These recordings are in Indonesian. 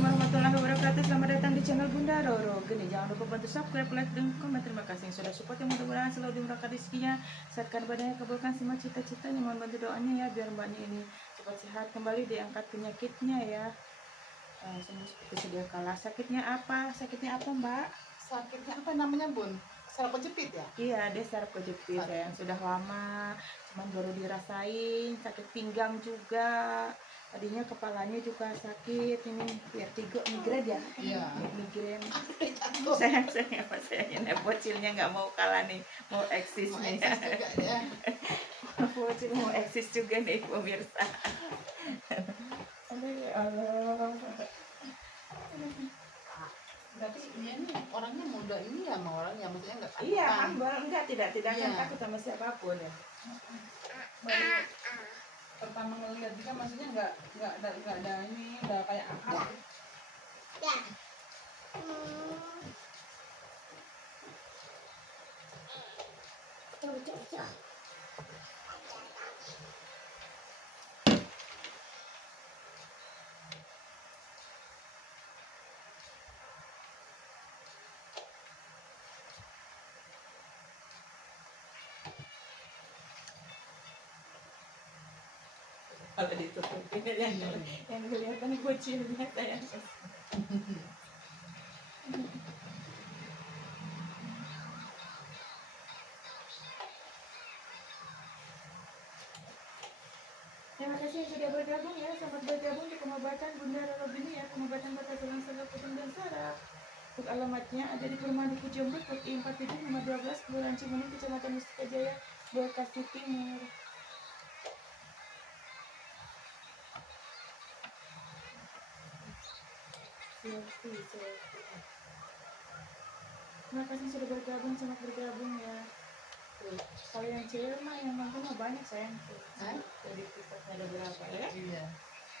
Assalamualaikum warahmatullahi wabarakatuh. Selamat datang di channel Bunda Roro. Gini, jangan lupa bantu subscribe, like, dan komen. Terima kasih yang sudah support, yang mudah-mudahan selalu dimurahkan rezekinya, sehatkan badannya, kabulkan semua cita-citanya. Mohon bantu doanya ya biar mbaknya ini cepat sehat kembali, diangkat penyakitnya ya. Sembuh seperti sedia kala. Sakitnya apa mbak? Sakitnya apa namanya bun? Saraf kejepit ya? Iya, dia saraf kejepit ya, yang sudah lama, cuman baru dirasain. Sakit pinggang juga. Tadinya kepalanya juga sakit, ini vertigo, migrain ya? Iya. Migrain. Saya ini bocilnya nggak mau kalah nih, mau eksis Mau nih. eksis juga ya. Bocil mau eksis juga nih pemirsa. Aduh ya Allah. Berarti dia ini orangnya muda ini ya sama orangnya, maksudnya nggak takut. Iya, hamba enggak tidak akan Iya. takut sama siapapun ya. Baru pertama ngeliat juga maksudnya nggak ada ini, udah kayak apa? Ya. Kalau ditutupin yang kelihatan bocilnya saya. Terima kasih yang sudah bergabung ya. Selamat bergabung di pengobatan Bunda Roro Bini ya. Pengobatan mata tulang saraf putung dan saraf. Untuk alamatnya ada di Perumahan Duku Jomblo, Kota 47 nomor 12, Kelurahan Cimaning, Kecamatan Mustika Jaya, Bekasi Timur. Terima kasih sudah bergabung, selamat bergabung ya. Tuh, kalau yang cewek mah yang nonton mah banyak sayang tuh. Jadi tiketnya ada berapa ya? Iya.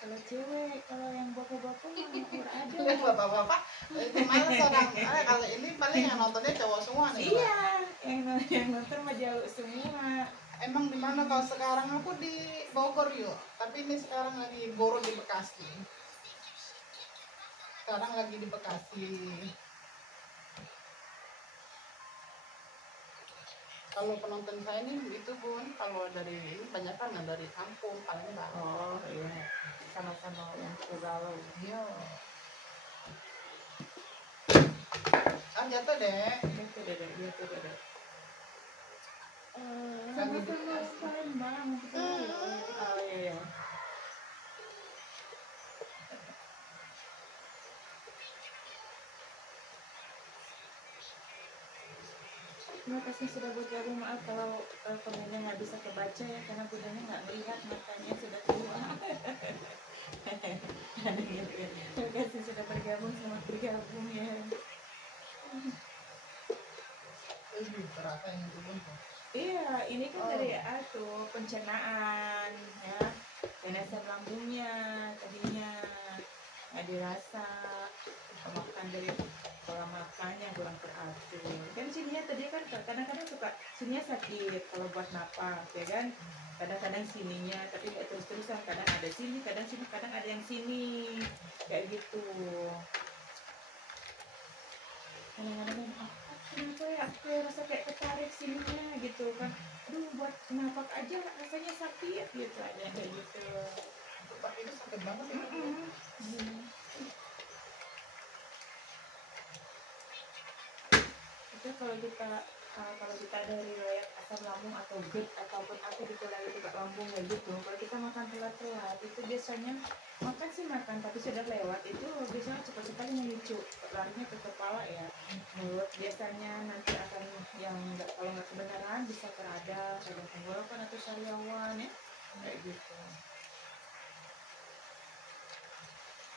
Kalau cewek, kalau yang bapak-bapak mah umur ada. Itu bapak-bapak itu malas orang. Kalau ini paling yang nontonnya cowok semua nih. Iya, yang nonton mah jauh semua. Emang di mana kalau sekarang aku di Bogor yuk, tapi ini sekarang lagi Boro di Bekasi. Sekarang lagi di Bekasi. Kalau penonton saya ini itu bun, kalau dari banyak kan dari kampung, Palembang. Oh iya, sama-sama yang galau. Iya. Ah jatuh deh. Gitu deh. Sama-sama Palembang. Oh iya. Terima kasih sudah bergabung. Maaf kalau komennya nggak bisa kebaca ya, karena budanya nggak melihat, matanya sudah tua. Terima kasih sudah bergabung, selamat bergabung ya. Terasa yang itu bun. Iya, ini kan dari pencernaan ya, asam lambungnya tadinya nggak dirasa, makan dari pola makannya kurang teratur. Kan sininya tadi kan kadang-kadang suka sininya sakit kalau buat napas ya kan, kadang-kadang sininya tapi nggak terus-terusan, kadang ada sini, kadang sini, kadang ada yang sini kayak gitu. Kadang-kadang kenapa ya aku rasa kayak ketarik sininya gitu kan, aduh buat napak aja rasanya sakit gitu, ada yang kayak gitu. Tapi itu sakit banget ya. Itu kalau kita ada riwayat asam lambung atau GERD ataupun apa gitu lagi juga lambung kayak gitu, kalau kita makan telat itu biasanya makan tapi sudah lewat itu biasanya cepat sekali menyucu, larinya ke kepala ya, mulut biasanya nanti akan yang kalau nggak kebenaran bisa ke radang tenggorokan atau sariawan ya kayak gitu.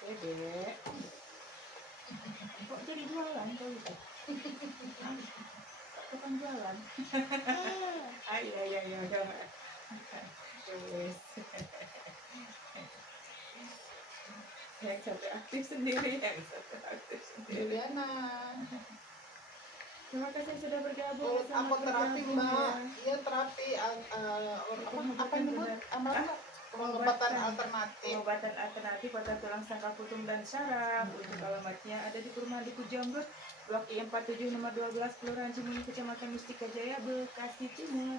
Dek, kok jadi jualan kau itu? Tukang jualan. Iya. Yes. Yang satu aktif sendiri, Juliana. Terima kasih sudah bergabung. Aku terapi mbak. Iya terapi apa yang disebut Pengobatan alternatif. Pengobatan alternatif pada tulang sangkal putung dan saraf. Untuk alamatnya ada di Perumahan Duku Jambret, Blok I47 nomor 12, Kelurahan Cimuni, Kecamatan Mustika Jaya, Bekasi Timur.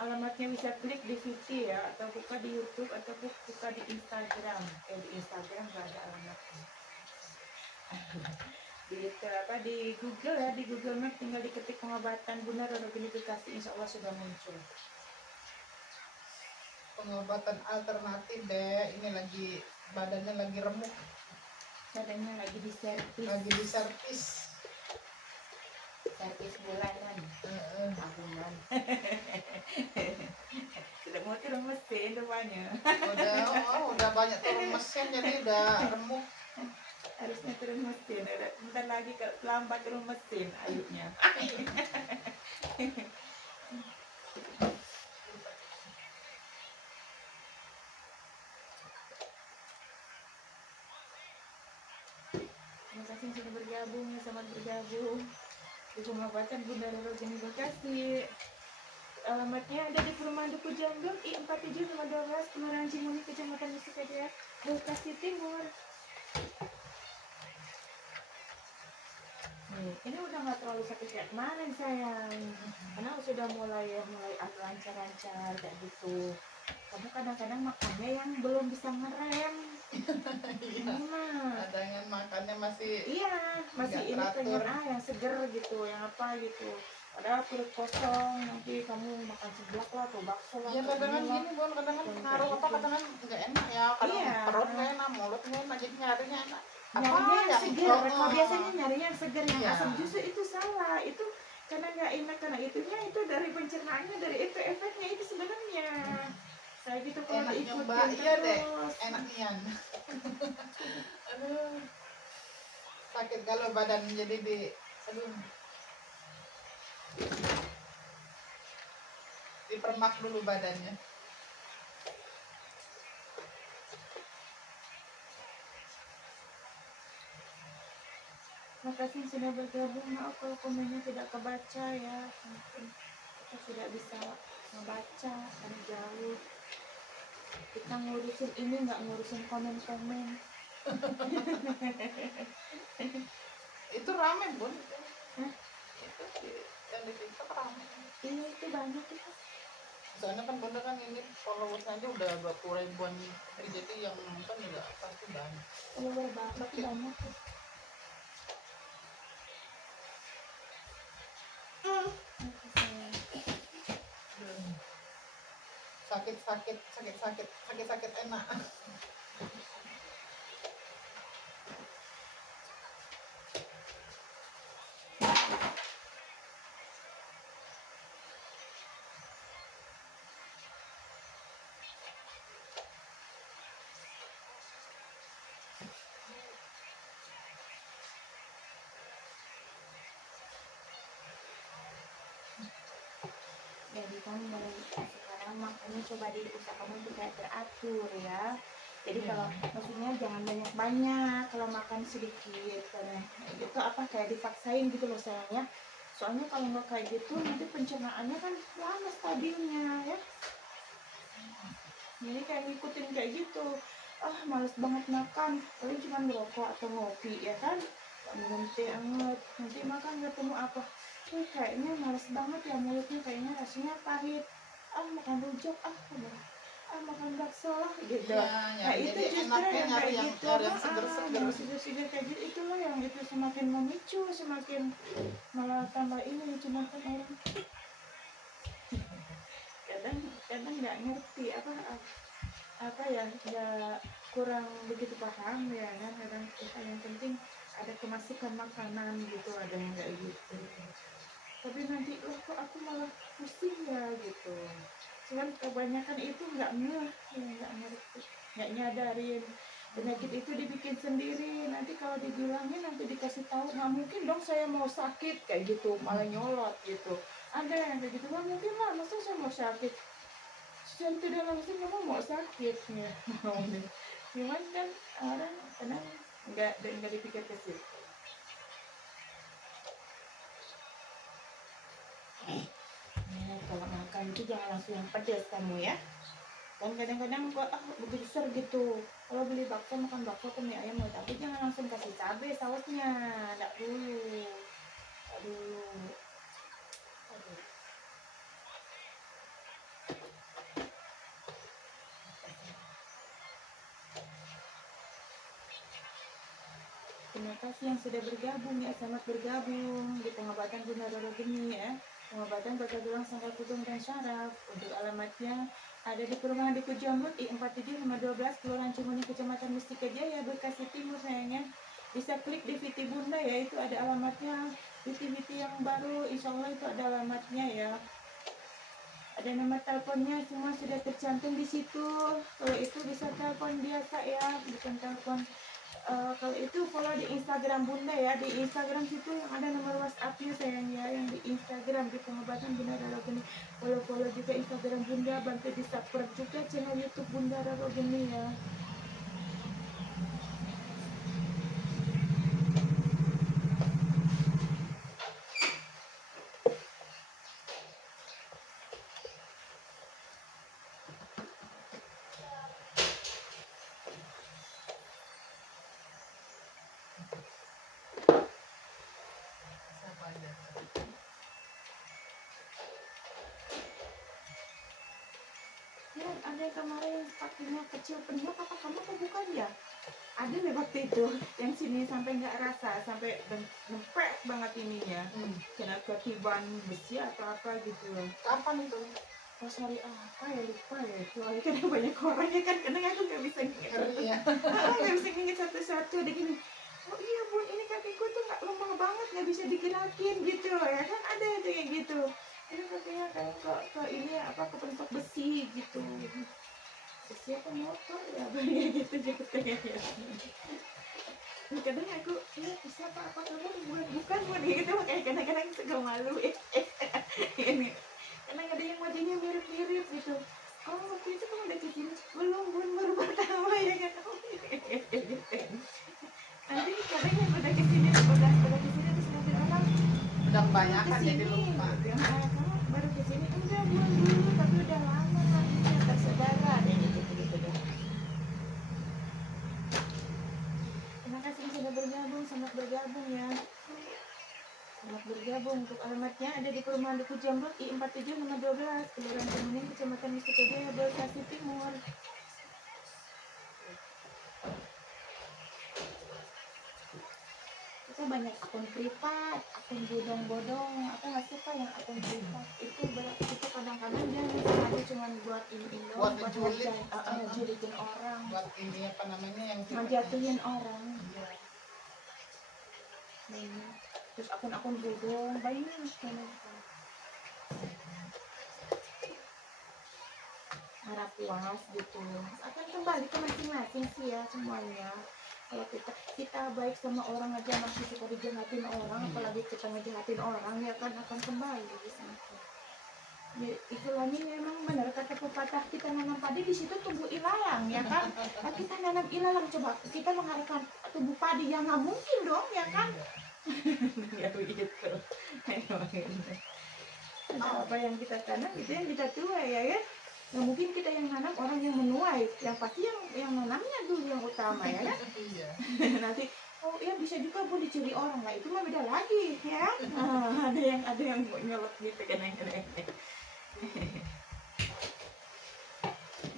Alamatnya bisa klik di VT ya, atau buka di YouTube, atau buka di Instagram. Di Instagram nggak ada alamatnya. Di Google ya, di Google Map tinggal diketik pengobatan Bunda Roro Geni Bekasi, insya Allah sudah muncul. Pengobatan alternatif deh, ini lagi badannya lagi remuk, Badannya lagi diservis. Servis bulanan, tahunan. Sudah mau turun mesin rupanya. Udah banyak turun mesin jadi udah remuk. Harusnya turun mesin, bentar lagi lambat turun mesin ayunya. Terima kasih sudah bergabung ya, selamat bergabung di pengobatan Bunda Roro Geni Bekasi. Alamatnya ada di Perumahan Duku Jambret, I47 nomor 12, Kelurahan Cimuni, Kecamatan Mustika Jaya, Bekasi Timur. Ini udah nggak terlalu sakit kayak kemarin sayang, karena sudah mulai lancar-lancar kayak gitu. Kamu kadang-kadang makannya yang belum bisa ngerem. Ini mah ada yang makannya masih ini pengen yang seger gitu, yang apa gitu. Padahal perut kosong, nanti kamu makan seblak lah atau bakso lah. Iya kadang-kadang gini Bon, kadang-kadang pengaruh apa, kadang-kadang nggak enak ya, kadang perut nggak enak, mulut nggak enak, jadi nyarinya enak. Nyarinya yang seger, kalau biasanya nyarinya yang seger, yang iya. asam justru itu salah, itu karena nggak enak, karena itunya itu dari pencernaannya, dari itu efeknya itu sebenarnya. Kayak gitu kalau diikutin terus. Enak nian. Aduh, sakit kalau badan jadi dipermak dulu badannya. Makasih sudah bergabung, maaf kalau komennya tidak kebaca ya, mungkin kita tidak bisa membaca karena jauh. Kita ngurusin ini, nggak ngurusin komen-komen. Itu rame Bun. Hah? Itu yang di TikTok rame. Iya itu banyak itu. Soalnya kan Bunda kan ini followersnya aja udah 20 ribuan, jadi yang nonton juga pasti banyak. Follower banget banyak. Sakit enak. Jadi kamu mulai sekarang makanya coba di usaha kamu tuh kayak teratur ya. Jadi kalau maksudnya jangan banyak-banyak, kalau makan sedikit karena itu apa kayak dipaksain gitu loh sayangnya. Soalnya kalau nggak kayak gitu nanti pencernaannya kan lama stabilnya ya. Jadi kayak ngikutin kayak gitu. Males banget makan, paling cuma ngerokok atau ngopi ya kan. Minum teh anget, nanti makan nggak temu apa. Kayaknya males banget ya mulutnya, kayaknya rasanya pahit. Makan rujak, makan bakso lah gitu. Nah itu justru yang kayak gitu, yang seger-seger kayak gitu, itulah yang itu semakin memicu, semakin malah tambah ini cuma kan orang kadang nggak ngerti apa ya, nggak kurang begitu paham ya kan, kadang yang penting ada kemasukan makanan gitu, ada yang kayak gitu. Tapi nanti kok aku malah pusing ya gitu. Cuman kebanyakan itu nggak ngerti, nggak nyadarin penyakit itu dibikin sendiri. Nanti kalau dibilangin, nanti dikasih tahu, nggak mungkin dong saya mau sakit kayak gitu, malah nyolot gitu. Ada yang kayak gitu, nggak mungkin lah, masa saya mau sakit. Secara tidak langsung kamu mau sakit ya. Cuman kan orang kadang nggak dipikir ke situ. Kalau makan itu jangan langsung yang pedas kamu ya. kan kadang-kadang kok besar gitu. Kalau beli bakso makan bakso ke mie ayam, tapi jangan langsung kasih cabai sausnya, enggak dulu. Aduh. Aduh. Terima kasih yang sudah bergabung ya, selamat bergabung di pengobatan Bunda Roro Geni ya. Pengobatan bakal tulang sangkal putung dan syaraf. Untuk alamatnya ada di perumahan di Kujambut I47-512 Kelurahan Cimuni Kecamatan Mustika Jaya Bekasi Timur sayangnya. Bisa klik di VT Bunda ya, itu ada alamatnya. VT yang baru insya Allah itu ada alamatnya ya. Ada nomor teleponnya semua sudah tercantum di situ. Kalau itu bisa telepon biasa ya, bukan telepon. Kalau itu follow di Instagram Bunda ya, di Instagram situ yang ada nomor WhatsApp-nya sayang ya, yang di Instagram di pengobatan Bunda Roro Geni. Follow juga Instagram Bunda, bantu di subscribe juga channel YouTube Bunda Roro Geni ya. Ya, ada yang kemarin kakinya kecil penuh, apa kamu apa bukan ya? Ada nih waktu itu yang sini sampai nggak rasa, sampai nempel banget ininya. Kena ketiban besi atau apa gitu. Kapan itu? Pas hari apa ya, lupa ya. Soalnya kan banyak orang ya kan, kadang aku nggak bisa ingat. Iya. Nggak bisa ingat satu-satu. Ada gini, oh iya Bun, ini kakiku tuh nggak lemah banget, nggak bisa digerakin gitu ya kan, ada itu yang gitu. Ini kakinya kayak ke ini apa, kepentok besi gitu. Besi apa motor ya, kayak gitu juga kayak ya. Kadang aku, siapa apa kamu bukan gitu, kayak kadang-kadang suka malu ini. Kadang ada yang wajahnya mirip-mirip gitu. Oh waktu itu kamu udah kesini? Belum Bun, baru pertama ya kan. Nanti kadang yang udah kesini terus nanti orang Udah kebanyakan jadi kesini, lupa. yang kamu baru kesini enggak Bun, dulu tapi udah lama nantinya tersaudara deh gitu deh. Terima kasih sudah bergabung, selamat bergabung ya. Selamat bergabung. Untuk alamatnya ada di perumahan Duku Jambut I47-512 Kelurahan Cimuni Kecamatan Mustika Jaya Bekasi Timur. Kita banyak akun privat, akun bodong-bodong. Aku nggak suka yang akun privat itu itu kadang-kadang dia sengaja cuma buat ini Buat buat ngejulit. ngejulitin orang, Buat ini apa namanya yang ngejatuhin orang. Iya. Terus akun-akun bodong banyak sekali. Harap puas gitu, akan kembali ke masing-masing sih ya semuanya. Kalau kita baik sama orang aja masih suka dijahatin orang, apalagi kita ngejahatin orang ya kan akan kembali gitu. Ya, istilahnya memang benar kata pepatah, kita nanam padi di situ tumbuh ilalang ya kan. Nah, kita nanam ilalang, coba kita mengharapkan tumbuh padi yang nggak mungkin dong ya kan. Ya begitu. Apa yang kita tanam itu yang kita tuai ya kan. Nah, mungkin kita yang nanam, orang yang menuai, yang pasti yang nanamnya dulu yang utama ya kan. Nanti oh ya bisa juga Bu dicuri orang lah, itu mah beda lagi ya. Nah, ada yang mau nyolot gitu kan.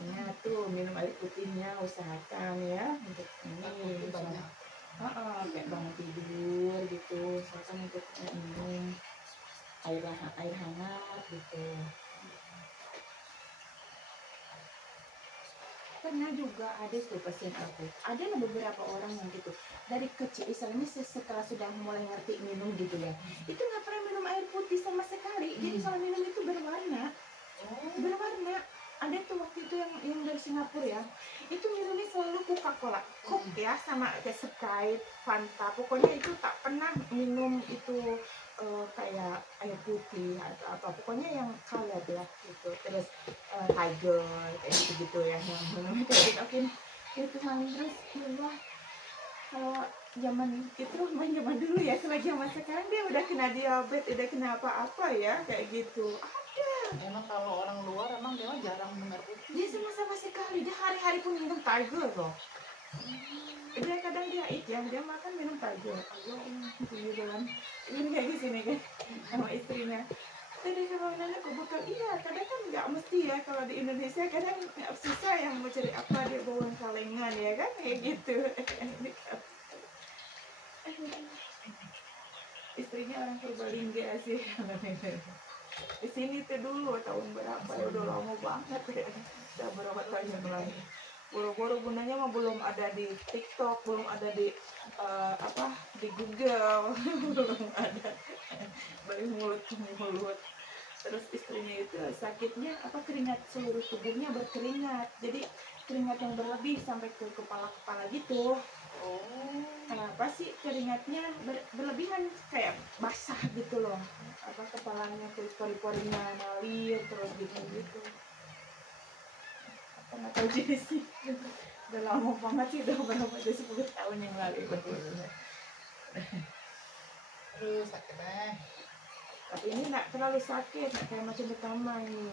Nah tuh minum air putihnya usahakan ya untuk ini banyak. Kayak bangun tidur gitu, usahakan untuk minum air hangat gitu. Pernah juga ada tuh pasien aku, ada beberapa orang yang gitu dari kecil, misalnya setelah sudah mulai ngerti minum gitu ya, itu nggak pernah minum air putih sama sekali. Jadi kalau minum itu berwarna. Ada tuh waktu itu yang dari Singapura ya, itu minumnya selalu Coca-Cola, Coke ya, sama kayak Sprite, Fanta, pokoknya itu tak pernah minum itu kayak air putih atau apa, pokoknya yang color ya gitu. Terus Tiger kayak gitu ya, yang minum kayak gitu. Itu terus Allah, kalau zaman itu zaman dulu ya, kalau zaman sekarang dia udah kena diabetes, udah kena apa-apa ya kayak gitu. Ada Emang kalau orang luar emang dia mah jarang dengar putih. Dia sama sekali, dia hari-hari pun minum Tiger loh. Dia kadang dia dia makan minum Tiger. Allah gitu kan. Ini kayak di sini kan sama istrinya. Tadi sama nanya kok bekal, iya kadang kan nggak mesti ya kalau di Indonesia kadang susah yang mau cari apa dia bawa kalengan ya kan kayak gitu. Istrinya orang Purbalingga sih. Di sini tuh dulu tahun berapa ya udah lama banget ya. Udah berapa tahun yang lalu. Boro-boro gunanya mah belum ada di TikTok, belum ada di di Google, belum ada. Balik mulut ke mulut. Terus istrinya itu sakitnya keringat seluruh tubuhnya berkeringat. Jadi keringat yang berlebih sampai ke kepala gitu. Kenapa sih keringatnya berlebihan kayak basah gitu loh. Kepalanya pori-porinya ngalir terus gitu. Nggak tahu jenis sih. Udah lama banget sih, udah berapa 10 tahun yang lalu betul. Terus sakitnya. Tapi ini nggak terlalu sakit, nggak kayak macam pertama ini.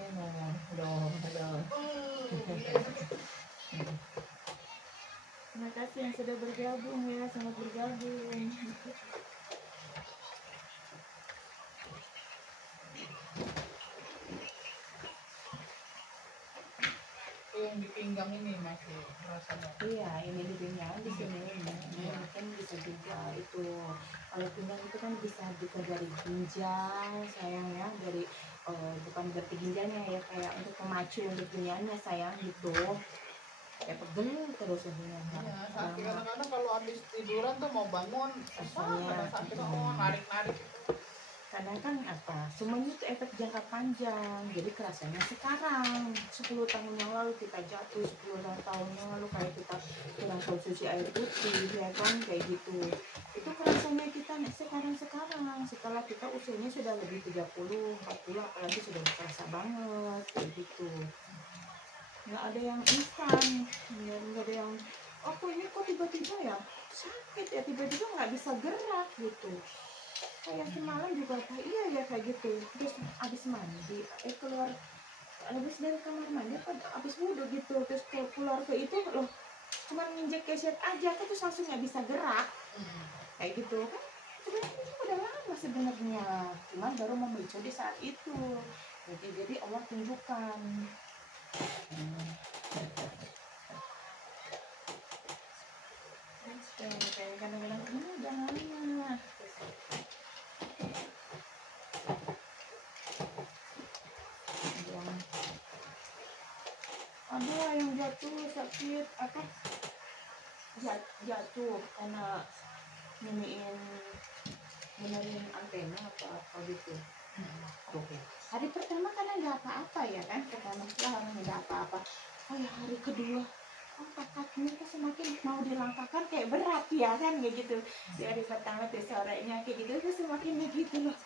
Aduh. Terima kasih yang sudah bergabung ya, sangat bergabung. Yang di pinggang ini masih rasanya. Iya, ini di pinggang di sini ini kan bisa juga itu. Kalau pinggang itu kan bisa juga dari ginjal, sayang ya, dari bukan berarti ginjalnya ya, kayak untuk pemacu untuk ginjalnya sayang gitu. Kayak pegel terus Iya, sakit kadang-kadang kalau habis tiduran tuh mau bangun susah, sakit narik-narik gitu. Kadang kan semuanya itu efek jangka panjang, jadi kerasanya sekarang 10 tahun yang lalu kita jatuh, 10 tahun yang lalu kayak kita kurang konsumsi air putih ya kan kayak gitu, itu kerasanya kita sekarang setelah kita usianya sudah lebih 30, 40 apalagi sudah terasa banget kayak gitu. Nggak ada yang instan, nggak ada yang ini kok tiba-tiba ya sakit ya, tiba-tiba nggak bisa gerak gitu. Kayak semalam juga kayak kayak gitu. Terus abis mandi, keluar abis dari kamar mandi abis wudhu gitu, terus keluar ke itu loh cuma nginjek keset aja terus langsung nggak bisa gerak kayak gitu kan. Sebenarnya itu udah lama sebenarnya, cuma baru memicu di saat itu. Jadi Allah tunjukkan. Kayak kadang-kadang jangan ada yang jatuh sakit jatuh karena benerin antena apa gitu. Oke. Hari pertama kan nggak apa-apa ya kan, pertama setelah nggak apa-apa. Hari kedua kakinya kok semakin mau dilangkahkan kayak berat ya kan kayak gitu. Di hari pertama di sorenya kayak gitu terus semakin gitu loh.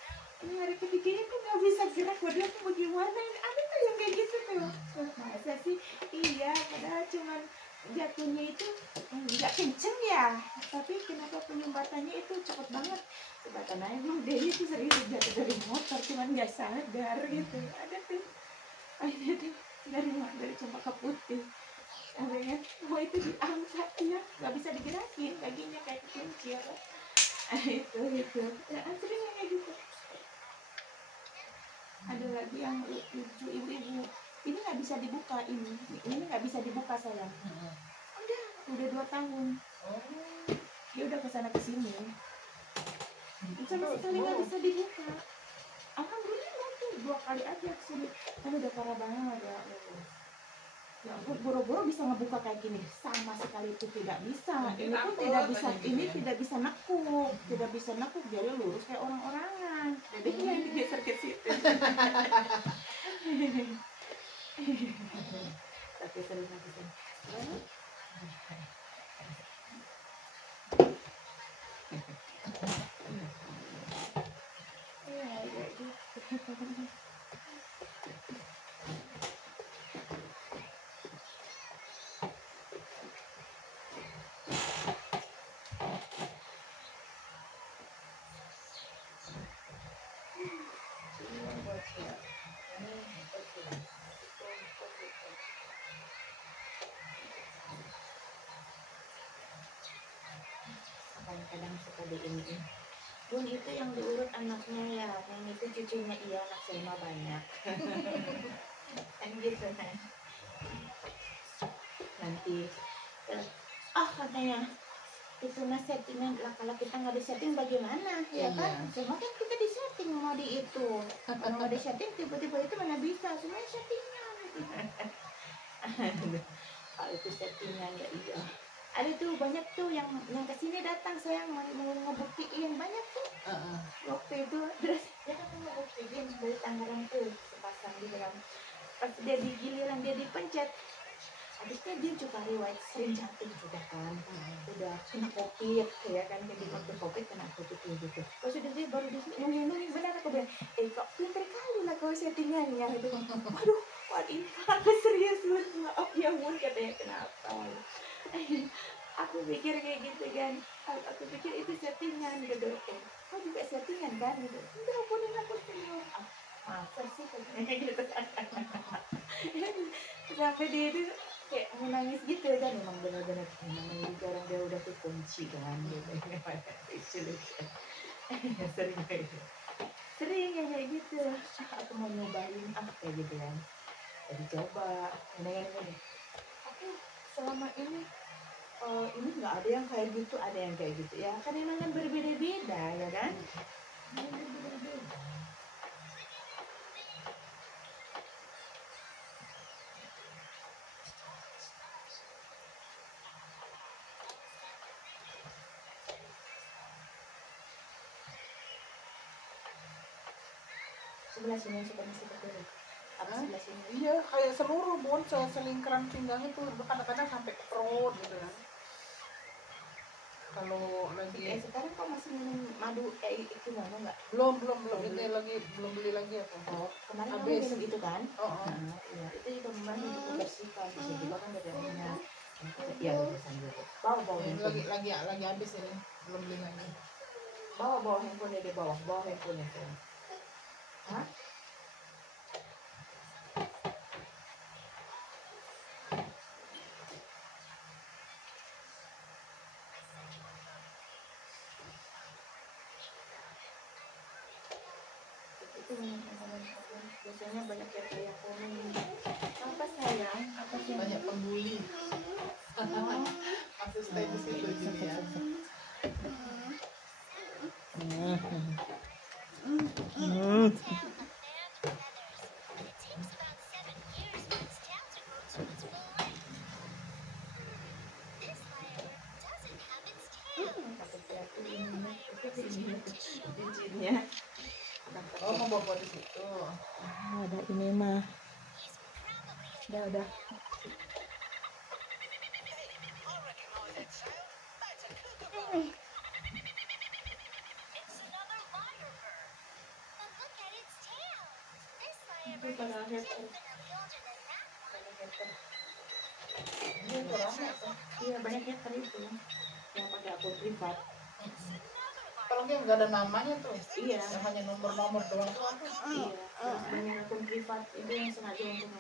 Ini hari ketiganya kok nggak bisa gerak, waduh aku bagaimana, ada tuh yang kayak gitu tuh. Masa sih iya, padahal cuman jatuhnya itu nggak kenceng ya, tapi kenapa penyumbatannya itu cepet banget. Jembatan emang dia itu sering jatuh dari motor cuman nggak sadar gitu. Ada tuh dari Cempaka Putih adanya itu diangkat ya nggak bisa digerakin kakinya kayak kekunci itu ya sering kayak gitu. Ada lagi yang lucu ibu-ibu ini nggak bisa dibuka, ini nggak bisa dibuka sayang. Udah 2 tahun dia udah kesana kesini sama sekali nggak bisa dibuka. Alhamdulillah tuh 2 kali aja kesini kan udah parah banget ya. Ya ampun, boro-boro bisa ngebuka kayak gini, sama sekali itu tidak bisa. Ini pun tidak bisa, ini tidak bisa nekuk, jadi lurus kayak orang-orangan. Jadi yang digeser ke situ. Tapi seru. kadang suka ini. Bun itu yang diurut anaknya ya, yang itu cucunya, iya anak saya mah banyak. Kan gitu kan. Nanti katanya itu settingan lah, kalau kita nggak di setting bagaimana ya kan, cuma kan kita di setting mau di itu, kalau nggak di setting tiba-tiba itu mana bisa, semuanya settingan. Kalau itu settingan ya iya. Ada tuh banyak tuh yang kesini datang, saya mau ngebuktiin banyak tuh. Waktu itu terus dia kan ngebuktiin dari Tangerang tuh sepasang di dalam, pas dia di giliran dia dipencet, habisnya dia juga riwayat sering jatuh juga kan, udah kena covid ya kan, jadi waktu covid kena covid gitu. Pas udah dia baru nungguin benar, aku bilang kok pinter kali lah kau settingannya gitu. Waduh aku serius bun, maaf ya bun katanya, kenapa. Aku pikir kayak gitu kan, aku pikir itu settingan gitu. Kau juga settingan kan gitu, enggak bodoh aku serius. Masa sih kayak gitu. Sampai dia itu kayak mau nangis gitu kan, memang benar-benar namanya juga orang dia udah kekunci kan gitu. Lucu-lucu. Sering kayak gitu. Aku mau nyobain kayak gitu kan, jadi coba ini. Aku selama ini nggak ada yang kayak gitu, ada yang kayak gitu ya kan, emang kan berbeda-beda ya kan. Berbeda-beda. Sebelah sini suka seperti itu. Sebelah sini. Iya, kayak seluruh bun, selingkaran pinggang itu kadang-kadang sampai ke perut gitu kan. Kalau lagi sekarang kok masih minum madu itu mana enggak? Belum ini lagi belum beli lagi aku. Kemarin habis kamu minum itu kan? Iya. Itu juga memang untuk membersihkan, bisa juga kan bedanya. Ya urusan gitu. Bawa Lagi habis ini, belum beli lagi. Bawa handphone di bawah handphone itu. Hah? Itu biasanya banyak yang komen, apa sayang, apa sih, banyak pembuli. Masih stay di situ jadi ya. cincinnya. Oh, mau bawa di situ. Ada ini mah. Udah. Iya, banyak hacker itu yang pakai akun privat. Kalau dia nggak ada namanya tuh, iya, yang hanya nomor doang tuh apa? Iya, terus banyak akun privat itu yang sengaja untuk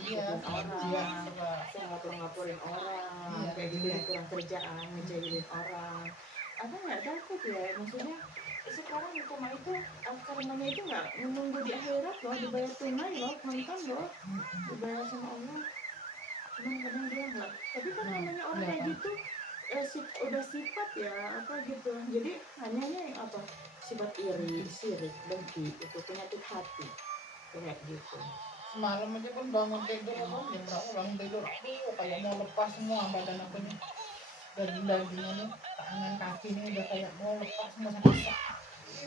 Iya, orang, saya ngapur-ngapurin orang, kayak gitu yang kurang kerjaan, ngejailin orang. Apa nggak takut ya, maksudnya sekarang hukuman itu karmanya itu nggak menunggu di akhirat loh, dibayar tunai loh, nonton loh, dibayar sama Allah. Cuman kadang dia nggak, tapi kan namanya orang kayak gitu udah sifat ya apa gitu, jadi hanya apa, sifat iri, sirik, dengki, itu penyakit hati kayak gitu. Semalam aja pun bangun tidur bangun tidur, aduh kayak mau lepas semua badan aku nih, daging-dagingnya nih, tangan kaki nih udah kayak mau lepas semua, sakit.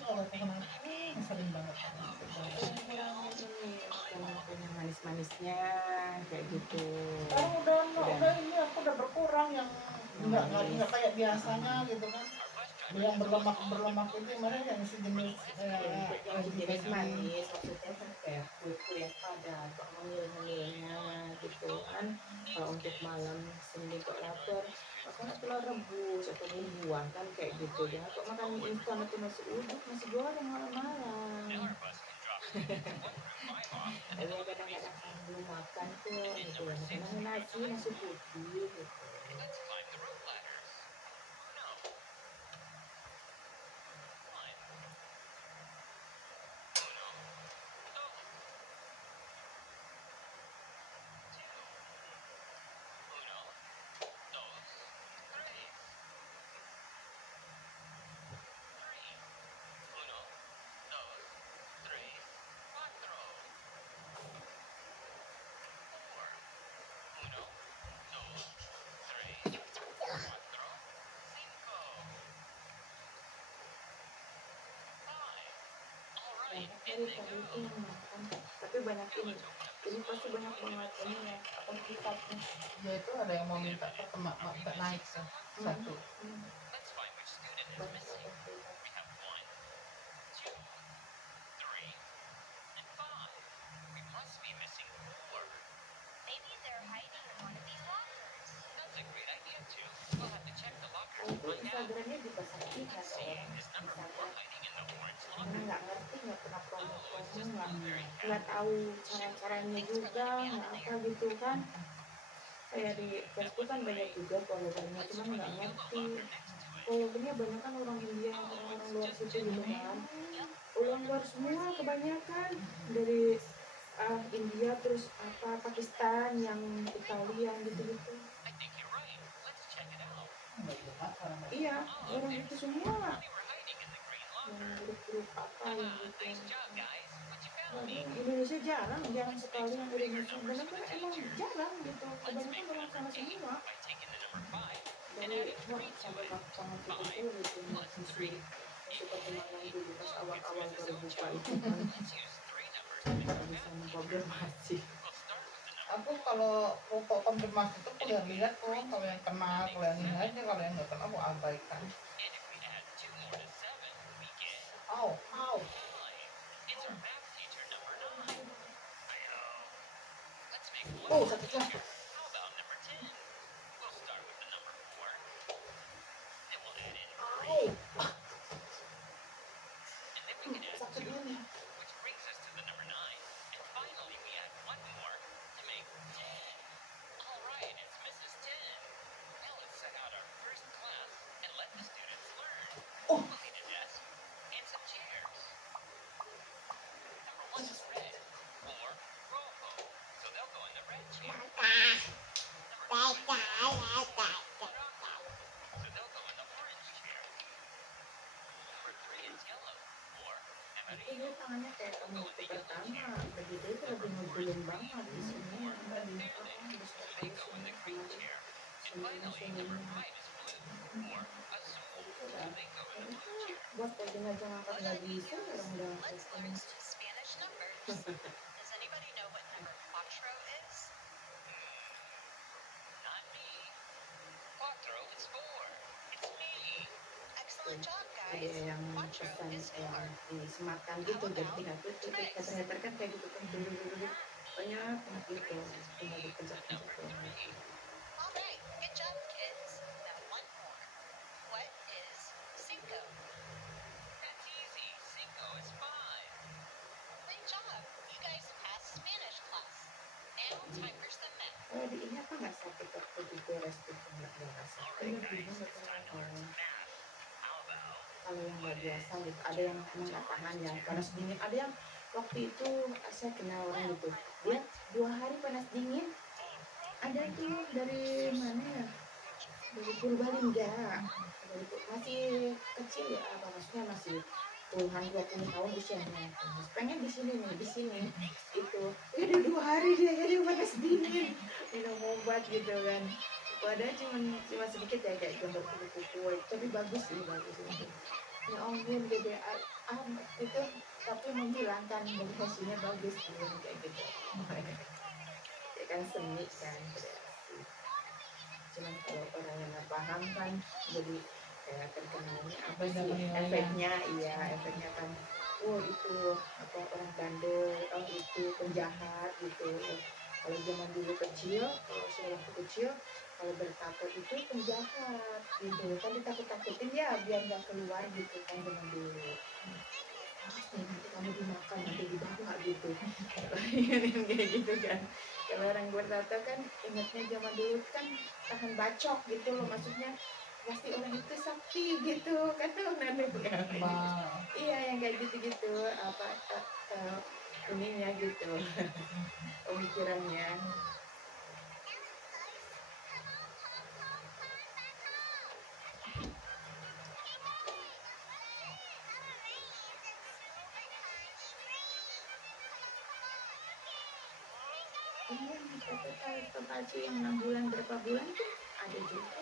Kalau kenapa sering banget Makanan manis-manisnya kayak gitu. Sekarang udah ini aku udah berkurang, yang nggak kayak biasanya gitu kan. Yang berlemak itu mana yang sejenis jenis manis, maksudnya kan kayak kue yang padat, kok ngemil-ngemilnya gitu kan. Kalau untuk malam sendiri kok lapar, makan telur rebus atau bumbuan kan kayak gitu ya. Kok makan mie instan atau nasi uduk, nasi goreng malam-malam. Tapi kadang-kadang belum makan tuh gitu ya, makan nasi putih gitu. daripada itu yang makan. Tapi banyak ini pasti banyak banget ini ya aktivitasnya. Ya itu ada yang mau minta minta naik sih satu. Banyak aktivitas. Itu Instagramnya juga sakti ada orang Instagram karena nggak ngerti, nggak pernah promo nggak tahu cara-caranya juga, nggak apa gitu kan. Kayak di Facebook kan banyak juga followernya, cuman nggak ngerti. Followernya banyak kan orang India, orang-orang luar situ gitu kan. Orang luar semua kebanyakan dari India, terus apa Pakistan, yang Italia gitu-gitu. Iya, orang itu semua. Yang grup-grup apa yang gitu. Indonesia jarang sekali yang Indonesia. Benar-benar emang jarang gitu. Kebanyakan orang sana semua. Dari sampai pasangan kita itu gitu masih suka pemandangan dulu pas awal-awal baru buka itu kan. Bisa mengkonfirmasi. Aku kalau rokok konfirmasi itu aku lihat tuh, kalau yang kenal, kalau yang ini aja, kalau yang nggak kenal aku abaikan. Au. Oh, sakit lah. Sakit ini. Oh. Dia tangannya kayak kamu waktu pertama, begitu itu lebih ngegulung banget di sini, buat pegang aja ngangkat nggak bisa, orang udah ngangkat. Ada yang pesan yang disematkan gitu, jadi tinggal tutup header kan kayak gitu kan, dulu banyak gitu, tinggal dipencet-pencet doang gitu. Di ini apa nggak sakit waktu diberes itu nggak rasa? Kalau yang nggak biasa gitu, ada yang emang nggak tahan yang panas dingin, ada yang waktu itu saya kenal orang gitu, dia 2 hari panas dingin, ada tuh dari mana ya, dari Purbalingga, masih kecil ya, apa maksudnya masih puluhan 20 tahun usianya, pengen di sini itu udah 2 hari dia panas dingin minum obat gitu kan. Padahal cuma sedikit ya, kayak gambar kuku-kuku, tapi bagus sih, ya ampun gede itu, tapi menghilangkan dari hasilnya bagus gitu, kayak gitu ya kan, seni kan, kreasi. Cuman kalau orang yang nggak paham kan jadi kayak terkenalnya apa sih efeknya, efeknya kan, oh itu apa orang bandel, oh itu penjahat gitu. Kalau zaman dulu kecil, kalau saya waktu kecil, kalau bertato itu penjahat gitu kan, ditakut-takutin ya biar nggak keluar gitu kan zaman dulu. Nanti kamu dimakan, nanti dibawa gitu. Kayak gitu kan. Kalau orang bertato kan ingatnya zaman dulu kan tahan bacok gitu loh, maksudnya pasti orang itu sakti gitu kan, nenek kan. Iya yang kayak gitu-gitu apa ininya gitu pemikirannya. Iya, total yang 6 bulan berapa bulan tuh ada juga,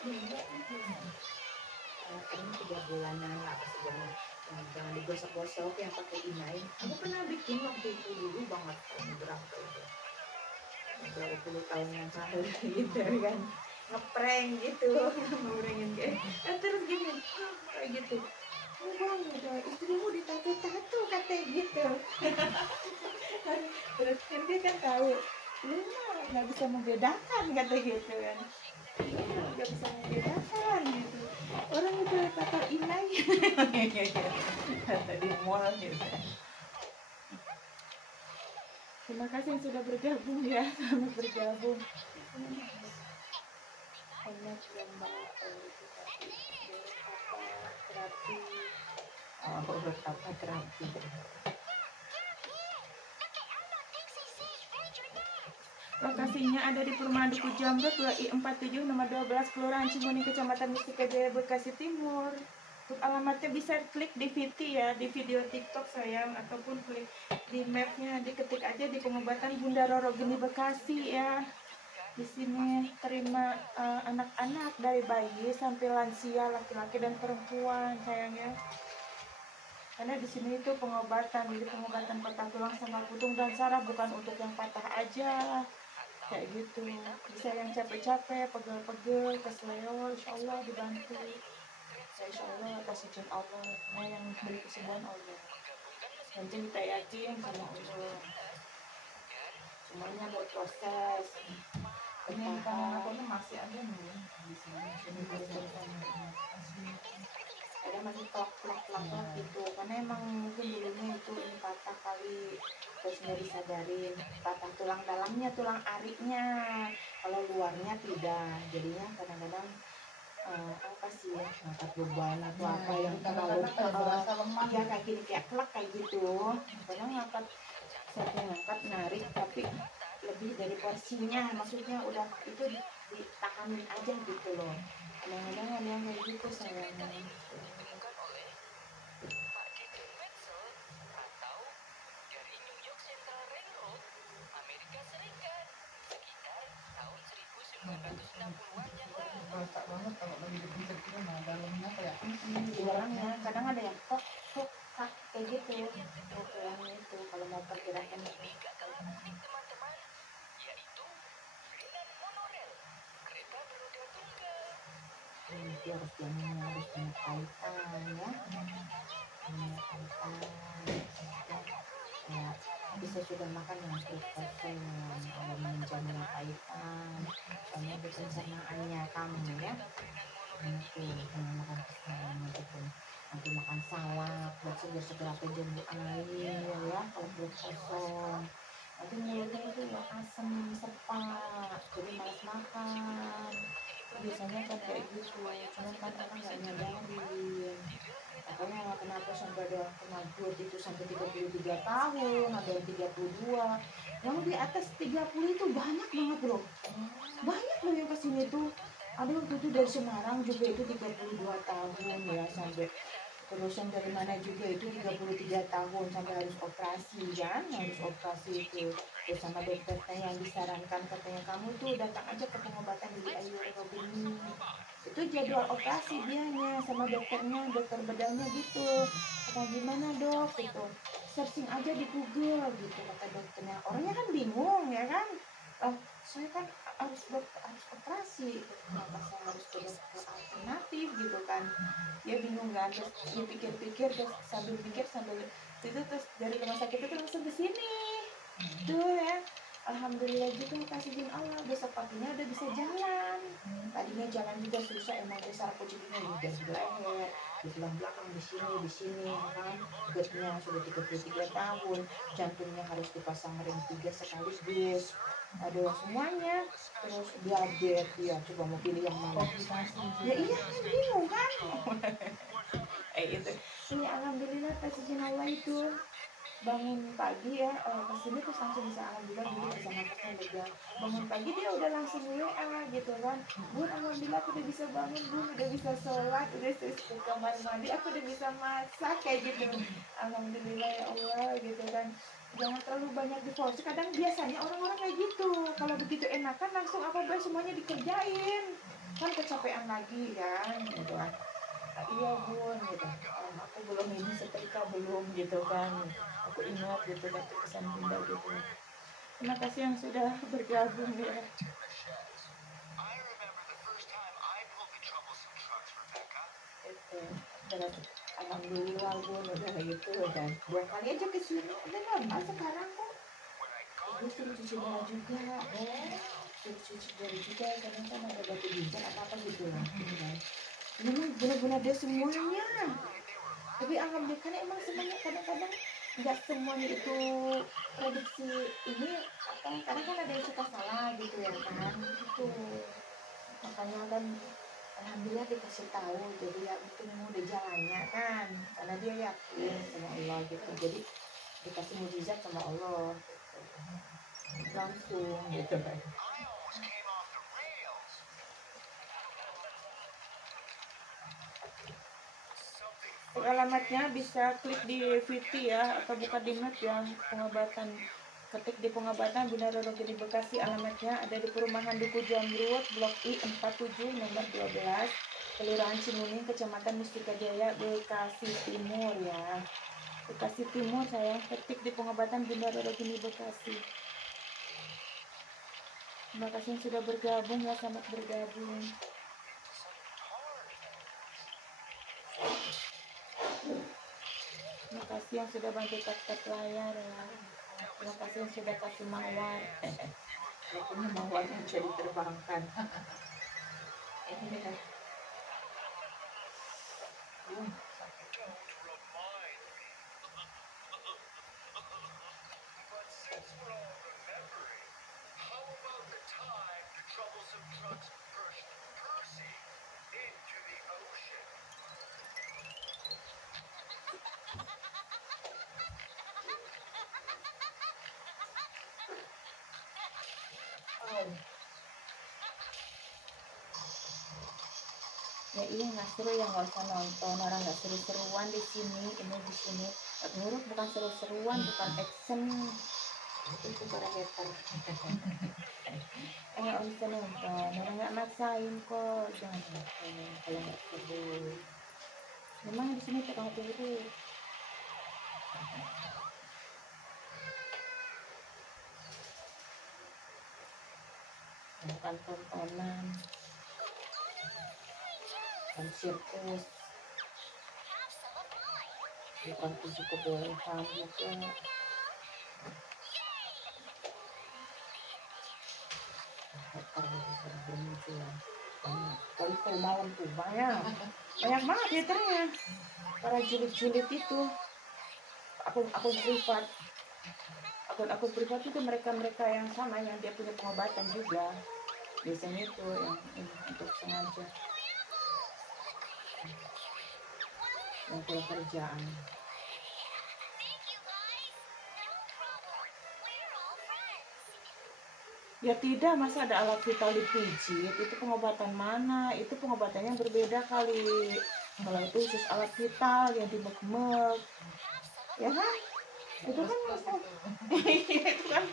ada 3 bulanan lah sebenarnya. Ya, jangan digosok-gosok yang pakai inai. Aku pernah bikin waktu itu dulu banget, tahun berapa itu, berapa puluh tahun yang lalu gitu kan, ngeprank gitu, ngeprankin kayak terus gini, kayak gitu, oh bang udah istrimu ditato-tato katanya gitu. Terus kan dia kan tahu lu mah nggak bisa membedakan kata gitu kan, nggak bisa membedakan gitu, orang itu tato inai. Tadi mall gitu. Terima kasih yang sudah bergabung ya, selamat bergabung. Banyak yang mbak terapi, apa terapi. Lokasinya ada di Perumahan Duku Jamrut 2I47 nomor 12 Kelurahan Cimuni, Kecamatan Mustika Jaya, Bekasi Timur. Untuk alamatnya bisa klik di VT ya, di video TikTok sayang, ataupun klik di mapnya, diketik aja di pengobatan Bunda Roro Geni Bekasi ya. Di sini terima anak-anak dari bayi sampai lansia, laki-laki dan perempuan sayang ya. Karena di sini itu pengobatan, jadi pengobatan patah tulang sama putung dan saraf, bukan untuk yang patah aja. Kayak gitu, bisa yang capek-capek, pegel-pegel, kesleo, insya Allah dibantu ya, insya Allah atas izin Allah ya, yang beri kesembuhan Allah, yang penting kita yakin sama Allah, semuanya berproses. Ini yang tangan aku tuh masih ada nih di sini Ada masih plak gitu, karena emang mungkin dulunya itu ini patah kali, terus nggak disadarin patah tulang dalamnya, tulang ariknya, kalau luarnya tidak, jadinya kadang-kadang apa sih ya, ngangkat beban atau apa yang terlalu berasa lemah. iya kayak gini, kayak klek kayak gitu, kadang ngangkat, saya ngangkat narik tapi lebih dari porsinya, maksudnya udah itu ditahanin aja gitu loh, kadang-kadang ada yang kayak gitu sayangnya. Berasa banget kalau lagi dipencet itu, nah dalamnya kayak Di dalamnya kadang ada yang kok kayak gitu, tulangnya itu kalau mau pergerakan itu. Dia harus jalannya harus banyak kaitan ya, banyak kaitan ya, bisa sudah makan dengan perut kosong, kalau menjamin kaitan, soalnya itu pencernaannya kamu ya, itu jangan makan kesalahan ataupun nanti makan salad, biar segera jambu air ya, kalau perut kosong nanti mulutnya itu ya asam sepak, jadi malas makan, biasanya kan kayak gitu, cuman kan orang nggak nyadarin, makanya kenapa sampai ada yang kena GERD itu sampai 33 tahun, ada yang 32, yang di atas 30 itu banyak banget loh, banyak loh yang kesini tuh, ada waktu itu dari Semarang juga itu 32 tahun ya, sampai terus yang dari mana juga itu 33 tahun sampai harus operasi kan, harus operasi itu, terus sama dokternya yang disarankan katanya kamu tuh datang aja ke pengobatan di Ayu Robini, itu jadwal operasi dianya sama dokternya, dokter bedahnya gitu, kata gimana dok gitu, searching aja di Google gitu kata dokternya, orangnya kan bingung ya kan, saya kan harus operasi, kenapa saya harus ke dokter alternatif gitu kan, dia bingung kan, terus dia pikir-pikir, terus sambil pikir sambil itu, terus dari rumah sakit itu langsung ke sini tuh ya, alhamdulillah juga kasih izin Allah, besok paginya udah bisa jalan, tadinya jalan juga susah, emang besar kucingnya juga di leher, di tulang belakang, di sini ya kan, GERD-nya sudah 33 tahun, jantungnya harus dipasang ring 3 sekaligus, aduh semuanya, terus diabetes, ya coba mau pilih yang mana, ya iya kan bingung kan. Itu ini alhamdulillah kasih izin Allah itu, bangun pagi ya kesini terus langsung bisa alhamdulillah dulu bisa nafasnya lega, bangun pagi dia udah langsung WA gitu kan, Bun alhamdulillah aku udah bisa bangun Bun, udah bisa sholat, udah ke kamar mandi, aku udah bisa masak kayak gitu, alhamdulillah ya Allah gitu kan, jangan terlalu banyak diforce, kadang biasanya orang-orang kayak gitu, kalau begitu enakan langsung apa-apa semuanya dikerjain, kan kecapean lagi kan gitu kan. iya bun gitu, aku belum ini setrika belum gitu kan, aku ingat gitu kan pesan bunda gitu. Terima kasih yang sudah bergabung ya. Itu terus alhamdulillah bun udah gitu dan 2 kali aja ke sini udah normal sekarang kok. Ibu suruh cuci darah juga, suruh cuci darah juga karena kan ada batu ginjal apa gitu lah. Memang benar-benar ada semuanya. Tapi alhamdulillah karena emang semuanya kadang-kadang nggak semuanya itu prediksi ini apa, karena kan ada yang suka salah gitu ya kan, gitu. Makanya kan alhamdulillah dikasih tahu, jadi ya mungkin memang udah jalannya kan, karena dia yakin sama Allah gitu, jadi dikasih mujizat sama Allah gitu. Langsung gitu kan. Alamatnya bisa klik di VT ya, atau buka di map ya, pengobatan. Ketik di pengobatan Bunda Roro Gede Bekasi, alamatnya ada di Perumahan Duku Jamrut, Blok I 47, nomor 12, Kelurahan Cimuning, Kecamatan Mustika Jaya, Bekasi Timur ya. Bekasi Timur saya, ketik di pengobatan Bunda Roro Gede Bekasi. Terima kasih yang sudah bergabung ya, selamat bergabung. Terima kasih yang sudah bantu tap layar ya. Terima kasih yang sudah kasih mawar. Saya punya mawar yang bisa diterbangkan. Ya iya nggak seru ya, nggak usah nonton, orang nggak seru-seruan di sini, ini di sini ngurut bukan seru-seruan, bukan action, itu para hater. Nggak usah nonton, orang nggak maksain kok, jangan nonton kalau nggak seru. Memang di sini tukang turu. Bukan tontonan, bukan sirkus, bukan tujuh kebolehan juga. Bermunculan banyak kali kalau malam tuh banyak banget haternya, para julid-julid itu. Akun privat itu mereka yang sama, yang dia punya pengobatan juga biasanya itu yang untuk sengaja yang kurang kerjaan. Ya tidak, masa ada alat vital dipijit, itu pengobatan mana, itu pengobatannya berbeda kali. Kalau itu khusus alat vital yang dimek-mek ya kan, itu kan itu kan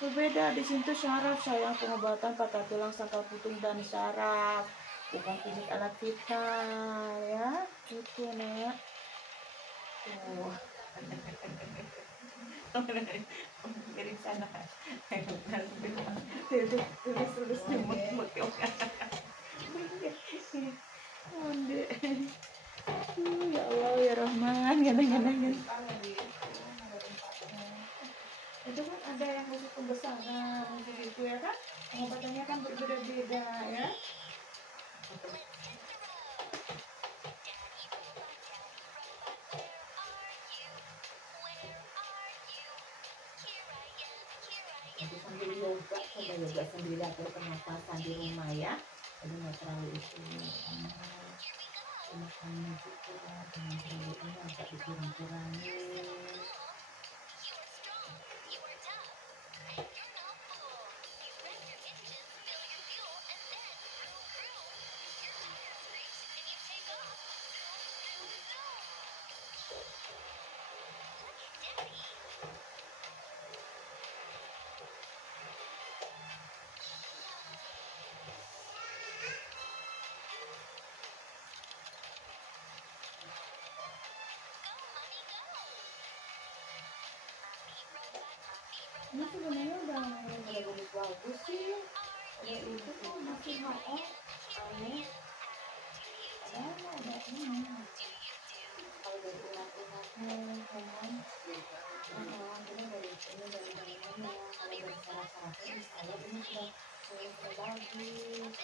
berbeda. Di situ syaraf sayang, pengobatan patah tulang, sangkal putung dan syaraf, bukan pijit alat vital ya, itu nak tuh. Dari sana terus nyemut onde. Ya Allah ya Rahman, kadang-kadang itu kan ada yang khusus pembesaran gitu ya kan, pengobatannya kan berbeda-beda ya. Nanti sambil yoga, coba yoga sendiri atau pernapasan di rumah ya, jadi nggak terlalu itu makannya juga dengan terlalu ini agak dikurang-kurangi. Ini sebenarnya udah bagus sih. Ada itu tuh masih mau aneh. Padahal mah udah ini. Kalau dari urat-uratnya kan, kita dari ini dari dalamnya. Kalau dari saraf-sarafnya di saya ini sudah bagus.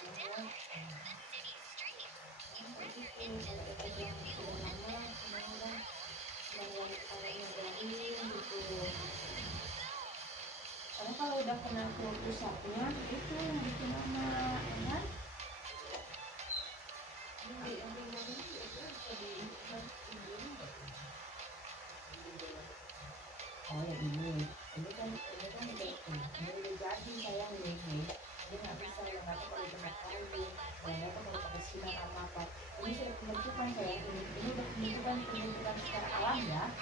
Kayak gitu. Kalau efek yang sudah lama, sebenarnya yang kalau nyobain gitu. Karena kalau udah kena kulit pusatnya itu yang bikin lama, ya kan? Oh ya ini kan udah jadi sayang nih. Dia nggak bisa yang nggak tahu kalau kena kayu, nggak tahu kalau pakai sinar apa. Ini sudah pembentukan sayang, ini udah pembentukan secara alam ya.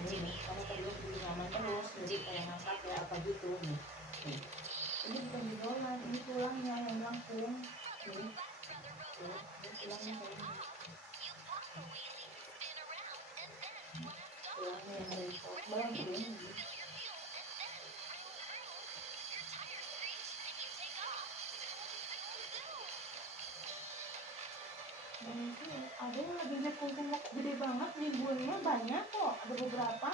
Ini karena perlu nyaman terus, jadi kayak ngangkat ya apa gitu nih. Ini bukan didolan, ini tulangnya yang melengkung. Nih, tuh, ini tulangnya sayang. Tulangnya yang melengkung. Ada yang lagi nekung gede banget, ribuannya banyak kok, ada beberapa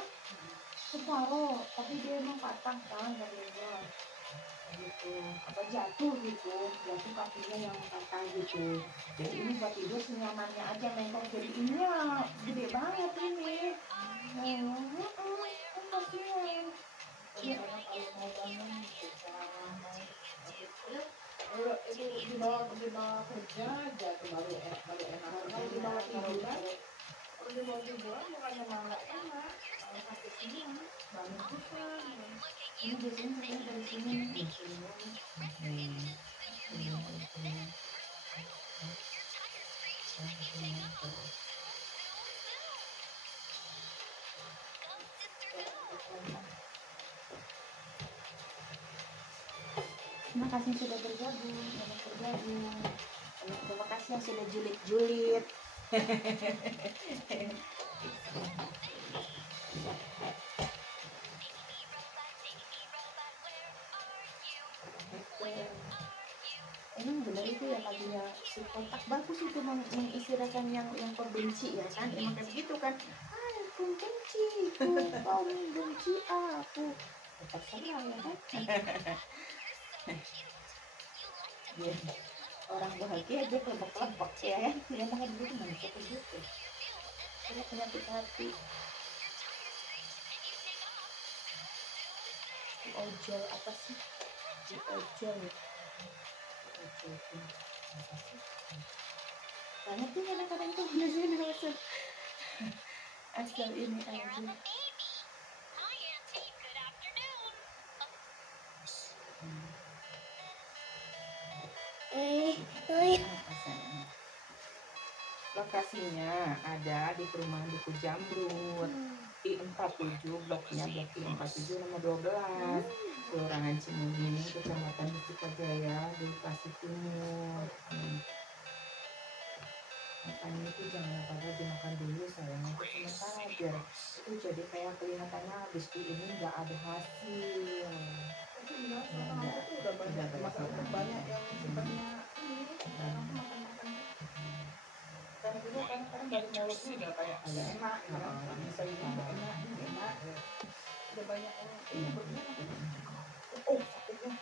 separuh, tapi dia emang patah kan katanya gitu, apa jatuh kakinya yang patah gitu. Jadi ini buat tidur senyamannya aja mengkok, jadi ini ya gede banget ini. Kasihan. Jadi anak kalau mau bangun itu dibawa kerja aja tuh baru enak. Kalau dibawa tiduran, bukannya malah enak, malah sakit semua. bangun susah. Ini biasanya saya dari sini nih. Terima kasih yang sudah bergabung. Terima kasih yang sudah julid-julid. Emang benar itu ya kajinya si kontak bagus itu mengistirahatkan yang pembenci ya kan, emang kayak gitu kan. Aku benci, kau benci aku. Terserah ya kan. Yeah. Orang bahagia aja kelebak-kelebak ya kan, yang makan gitu manusia begitu. Kalau penyakit hati. Ojol apa sih? Ojol. Banyak tuh kadang-kadang tuh bener-bener asal ini aja. Lokasinya ada di perumahan Duku Jamrut I47, bloknya blok I47 nomor 12, Kelurahan Cimugini, Kecamatan Cikajaya, di Bekasi Timur. Makanya itu jangan pada dimakan dulu sayang, itu sementara biar itu jadi kayak kelihatannya habis ini nggak ada hasil. Udah banyak yang sifatnya ini kan dulu kan dari mulut tuh udah kayak enak kan, bisa ini enak udah banyak orang ini begini sakitnya.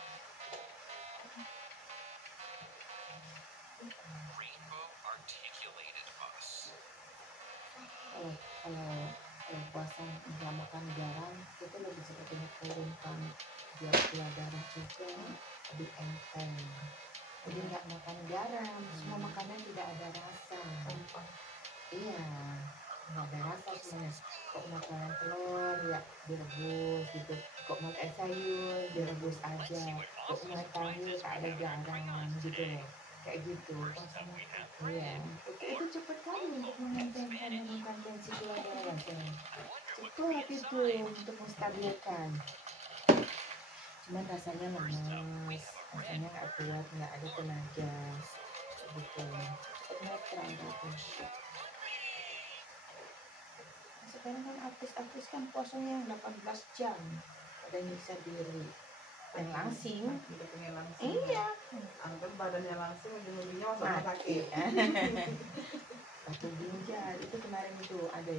Kalau puasa nggak makan garam itu lebih sebetulnya turunkan gula darah juga, lebih enteng. Jadi nggak makan garam, semua makanan tidak ada rasa. Iya, nggak ada rasa semuanya. Kok makanan telur ya direbus gitu, kok makan sayur direbus aja, kok makan sayur tak ada garam gitu loh, kayak gitu. Iya, itu cepet kali untuk mengentengkan dan menekan tensi gula darah. Cepet itu untuk menstabilkan. Cuman rasanya lemes, rasanya nggak kuat, nggak ada tenaga gitu. Cepet netral gitu. Sekarang kan artis-artis kan puasanya 18 jam. ada nyiksa diri yang langsing. Udah pengen langsing. Iya. Anggap badannya langsing, ujung-ujungnya masuk rumah Mati. sakit. Batu ginjal itu kemarin itu ada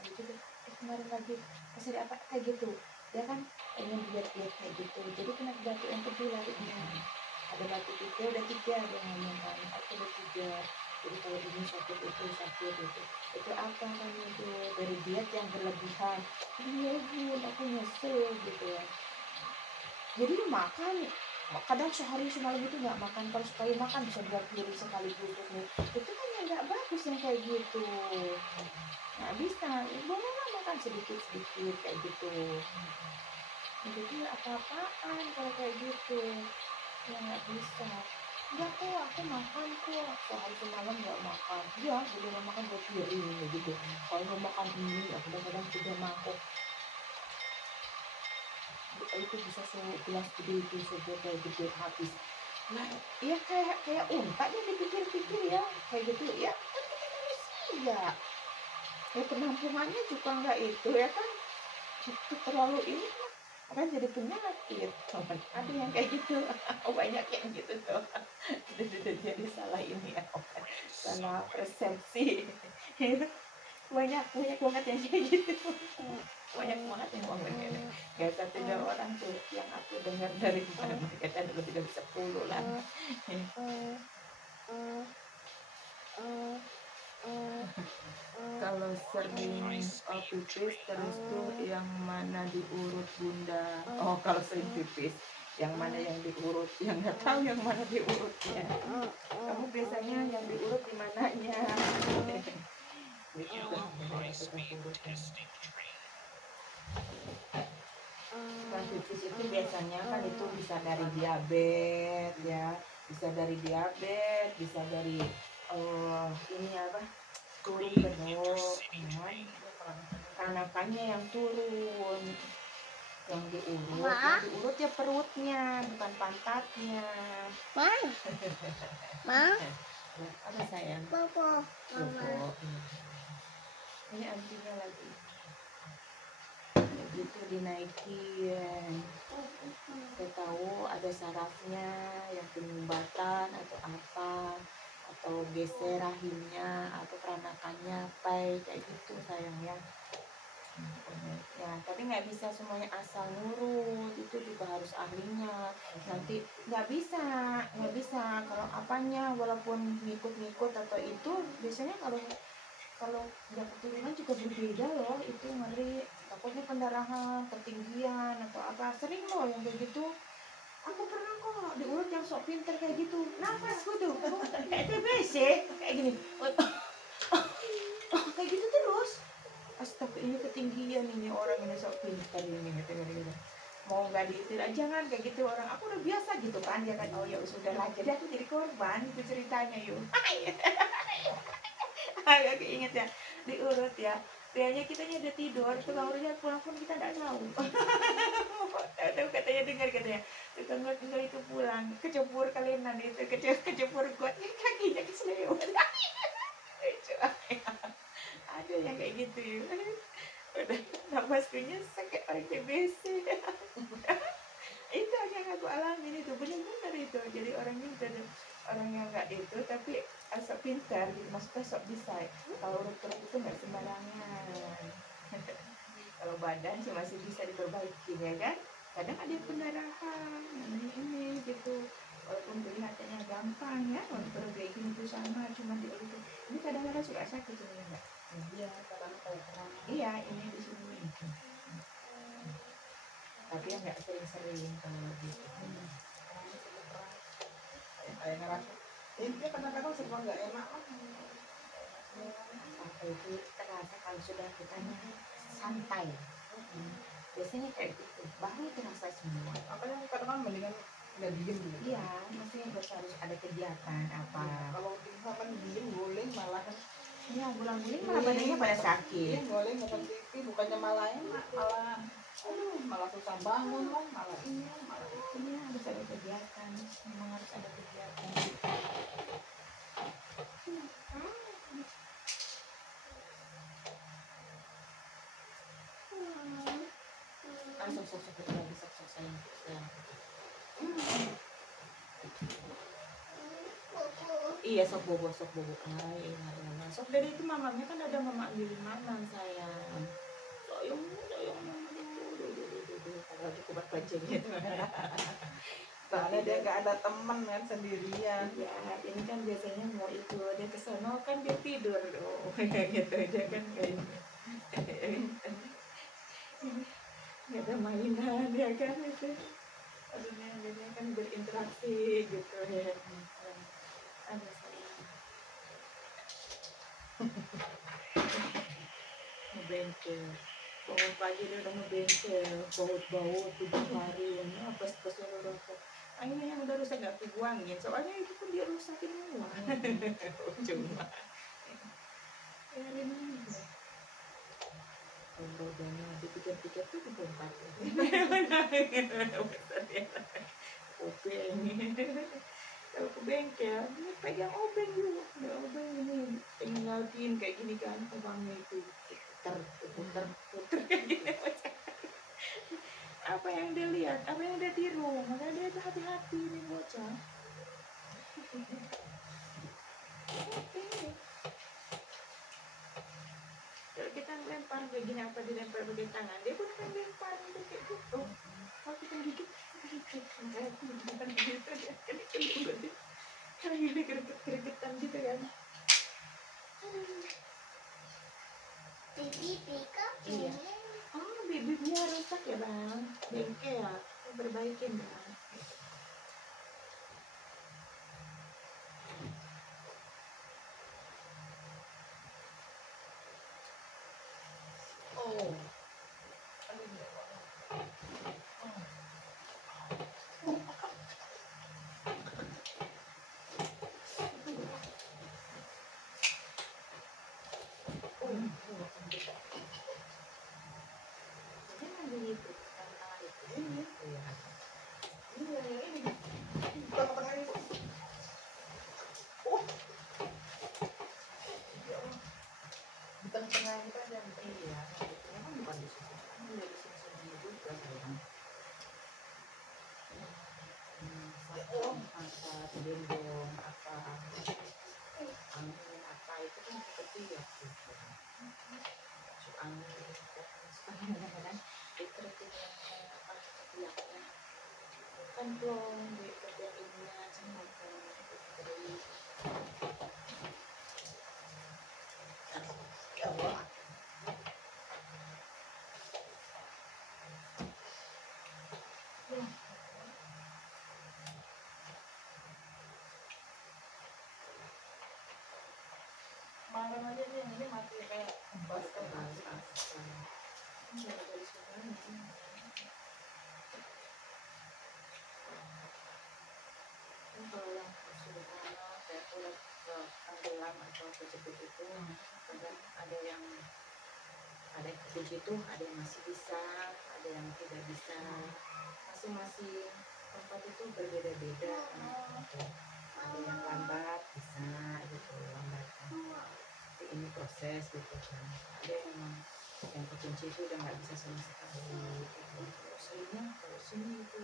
juga kemarin lagi masih ada apa kayak gitu, dia kan pengen diet kayak gitu, jadi kena batu yang kedua larinya, ada batu tiga, udah tiga dia ngomong kan, aku udah tiga, jadi kalau ini sakit itu apa kan itu dari diet yang berlebihan. Iya bun, aku nyesel gitu ya, jadi makan kadang sehari semalam itu nggak makan, kalau sekali makan bisa 2 piring sekaligus nih, itu kan yang nggak bagus yang kayak gitu, nggak bisa, bolehlah makan sedikit kayak gitu, jadi apa-apaan kalau kayak gitu, ya nggak bisa. Ya kok aku makan kok sehari semalam nggak makan, ya boleh makan 2 piring gitu, kalau mau makan ini aku kadang-kadang 3 mangkok itu bisa segelas gede itu sebotol gede habis. Nah, ya kayak unta dia dipikir-pikir ya kayak gitu ya, kan kita manusia ya, penampungannya juga nggak itu ya kan, itu terlalu ini akan jadi penyakit. Ada yang kayak gitu. Banyak yang gitu tuh. Jadi salah ini ya, salah persepsi. banyak banget yang kayak gitu, banyak banget yang ngomong gitu. Gak 1-2 orang tuh yang aku dengar dari mana, kita lebih dari 10 lah. Kalau sering pipis terus tuh yang mana diurut bunda? Oh kalau sering pipis yang mana yang diurut, yang nggak tahu yang mana diurutnya. Kamu biasanya yang diurut di mananya? Kan pipis itu biasanya kan itu bisa dari diabetes ya, bisa dari diabetes, bisa dari ini apa, turun penuh kan, anakannya yang turun, yang diurut ya perutnya bukan pantatnya. Apa sayang? Bobo. Ini antinya lagi gitu dinaikin. Saya tahu ada sarafnya yang penyumbatan atau apa, atau geser rahimnya atau peranakannya kayak gitu sayang ya. Ya tapi nggak bisa semuanya asal nurut, itu juga harus ahlinya. Nanti nggak bisa kalau apanya walaupun ngikut atau itu biasanya kalau udah keturunan juga berbeda loh, itu ngeri, takutnya pendarahan, ketinggian atau apa, sering loh yang kayak gitu. Aku pernah kok diurut yang sok pinter kayak gitu, nafasku tuh kayak TBC kayak gini. Kayak gitu terus, astaga ini ketinggian ini orang ini sok pinter ini gitu. Mau nggak diitir jangan kayak gitu orang, aku udah biasa gitu kan, dia kan oh ya sudah lah, jadi aku jadi korban itu ceritanya yuk. Agak keinget ya, diurut ya. Biasanya kitanya udah tidur, tukang urutnya pulang pun kita nggak tahu. Tahu katanya katanya tukang urut itu pulang, kecebur kalinan itu, kecebur got, kakinya keselewat. Ada yang kayak gitu ya. Udah nafasnya sakit orang TBC. Itu yang aku alami itu benar-benar itu, jadi orangnya udah orang yang nggak itu tapi asal pintar gitu, maksudnya sok bisa. Kalau urut-urut itu nggak sembarangan. Kalau badan sih masih bisa diperbaiki ya kan, kadang ada pendarahan ini gitu, walaupun kelihatannya gampang ya, walaupun kayak gini tuh sama cuma diurut ini kadang-kadang suka sakit sebenarnya enggak. Iya, kadang tahu kurang. Iya ini di sini. Tapi yang nggak sering-sering kalau gitu. Kayak ngerasa dia kadang-kadang serba nggak enak. Apa itu terasa kalau sudah kitanya santai. Biasanya kayak gitu, baru terasa semua. Makanya kadang-kadang mendingan nggak diem gitu. Iya, maksudnya harus ada kegiatan apa. Kalau misalkan diem guling malah kan. Iya, guling malah badannya pada sakit. Iya, guling nonton TV bukannya malah enak, malah susah bangun lah, malah ini, malah itu. Iya, harus ada kegiatan, memang harus ada kegiatan. Langsung sok lagi sok sayang sayang. Iya sok bobo ay nah, sok dari itu mamanya kan ada mama Gilimanan sayang sayang mama itu kalau di kubat pancing gitu. Soalnya dia nggak ada temen kan, sendirian. Ya ini kan biasanya mau itu dia kesono kan dia tidur gitu aja kan kayaknya nggak ada mainan ya kan itu dia kan berinteraksi gitu ya. Ada sayang ngebengkel bangun pagi dia udah ngebengkel baut 7 hari ini pas kesuruh rokok akhirnya yang udah rusak gak kubuangin soalnya itu pun dia rusakin semua cuma ya ini rodanya dipikir-pikir tuh dibongkar obeng kalau ke bengkel ini pegang obeng juga udah obeng ini tinggalin kayak gini kan uangnya itu puter kayak gini apa yang dia lihat apa yang dia tiru makanya dia itu hati-hati nih bocah. Kalau kita ngelempar kayak gini apa dilempar pakai tangan dia pun akan lempar kayak gitu kalau kita gigit kayak bukan gitu ya kan itu karena gini gregetan gitu kan. Iya. Oh bibirnya rusak ya bang bengkel ya perbaikin bang. Oh. Jangan begitu tangan itu ini iya ini Tengah-tengah itu. Oh. Ya Allah. Di tengah-tengah itu ada. iya sebetulnya kan bukan di situ kan udah di sini sendiri juga sayang. Satpam apa gendong apa angin apa itu kan seperti ya gitu masuk angin supaya kadang-kadang itu apa ketiaknya kan plong di bagian ininya cemong dari Ya Allah. Malam aja dia ini mati kayak kembas kayak mati. dari semuanya kalau yang sederhana kayak udah tenggelam atau kejepit itu kadang ada yang kunci itu ada yang masih bisa ada yang tidak bisa masing-masing tempat itu berbeda-beda gitu. Ada yang lambat bisa gitu lambat tapi ini proses gitu kan ada yang memang yang kekunci itu udah nggak bisa sama sekali gitu. Kalau sini itu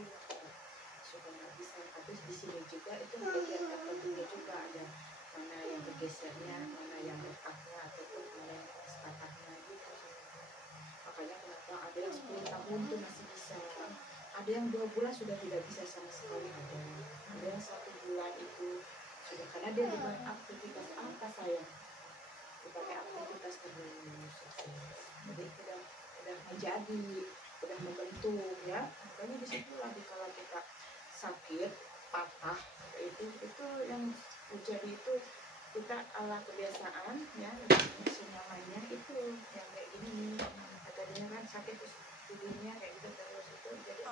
sudah nggak bisa habis di sini juga itu bagian tertentunya juga ada mana yang bergesernya mana yang retaknya ataupun mana yang patahnya gitu makanya kenapa ada yang 10 tahun tuh masih bisa ada yang 2 bulan sudah tidak bisa sama sekali ada yang 1 bulan itu sudah karena dia dengan aktivitas apa sayang dipakai aktivitas terus jadi udah menjadi udah membentuk ya makanya disitulah dikala kita sakit patah itu yang terjadi itu kita ala kebiasaan ya senyamannya itu yang kayak gini tadinya kan sakit terus tidurnya kayak gitu terus itu jadi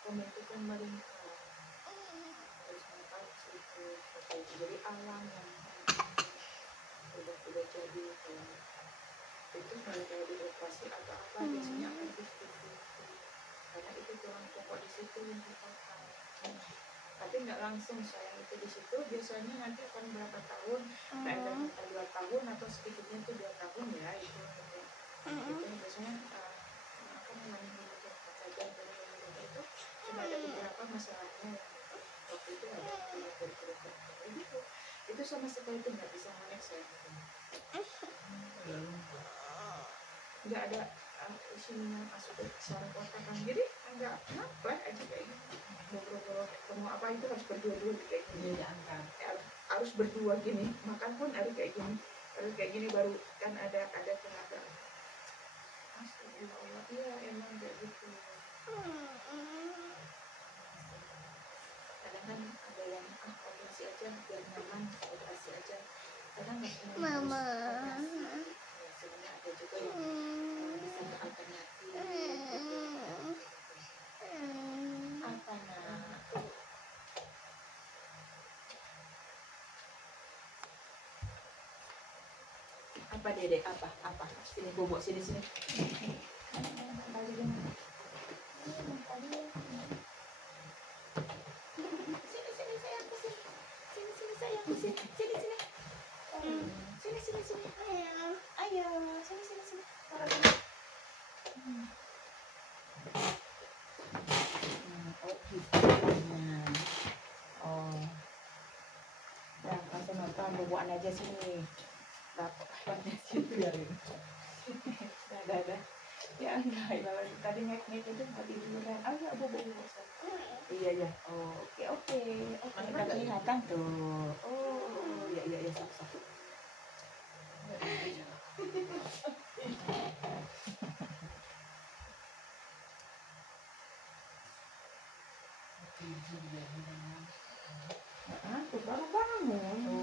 pembentukan melingkar terus melingkar itu jadi alam yang udah jadi itu kalau dioperasi atau apa biasanya akan karena itu tulang pokok di situ yang dipotong tapi nggak langsung sayang itu di situ biasanya nanti akan berapa tahun ada 2 tahun atau sedikitnya itu 2 tahun ya itu biasanya akan mengalami saja masalahnya waktu itu ada bilang dari dokter gitu, itu sama sekali itu nggak bisa ngeliat saya, nggak ada sininya masuk ke saraf otak kan, jadi agak kenapa aja kayak gitu, ngobrol-ngobrol ketemu apa itu harus berdua-dua kayak gini, harus berdua gini, makan pun harus kayak gini baru kan ada tenaga. Astagfirullah, iya emang kayak gitu. Kadang kan ada yang operasi aja biar nyaman, operasi aja. Kadang nggak semua harus operasi. Ya, sebenarnya ada juga yang bisa beralternatif. Apa nak? Apa dedek? Apa? Sini bobok sini. Bobokan aja sini. Dapatnya situ biarin. Ada. Ya enggak, tadi ngek itu mau tiduran. Ya bobo. Iya. Oke. Udah kelihatan tuh. Oh, iya sok. Aku baru bangun.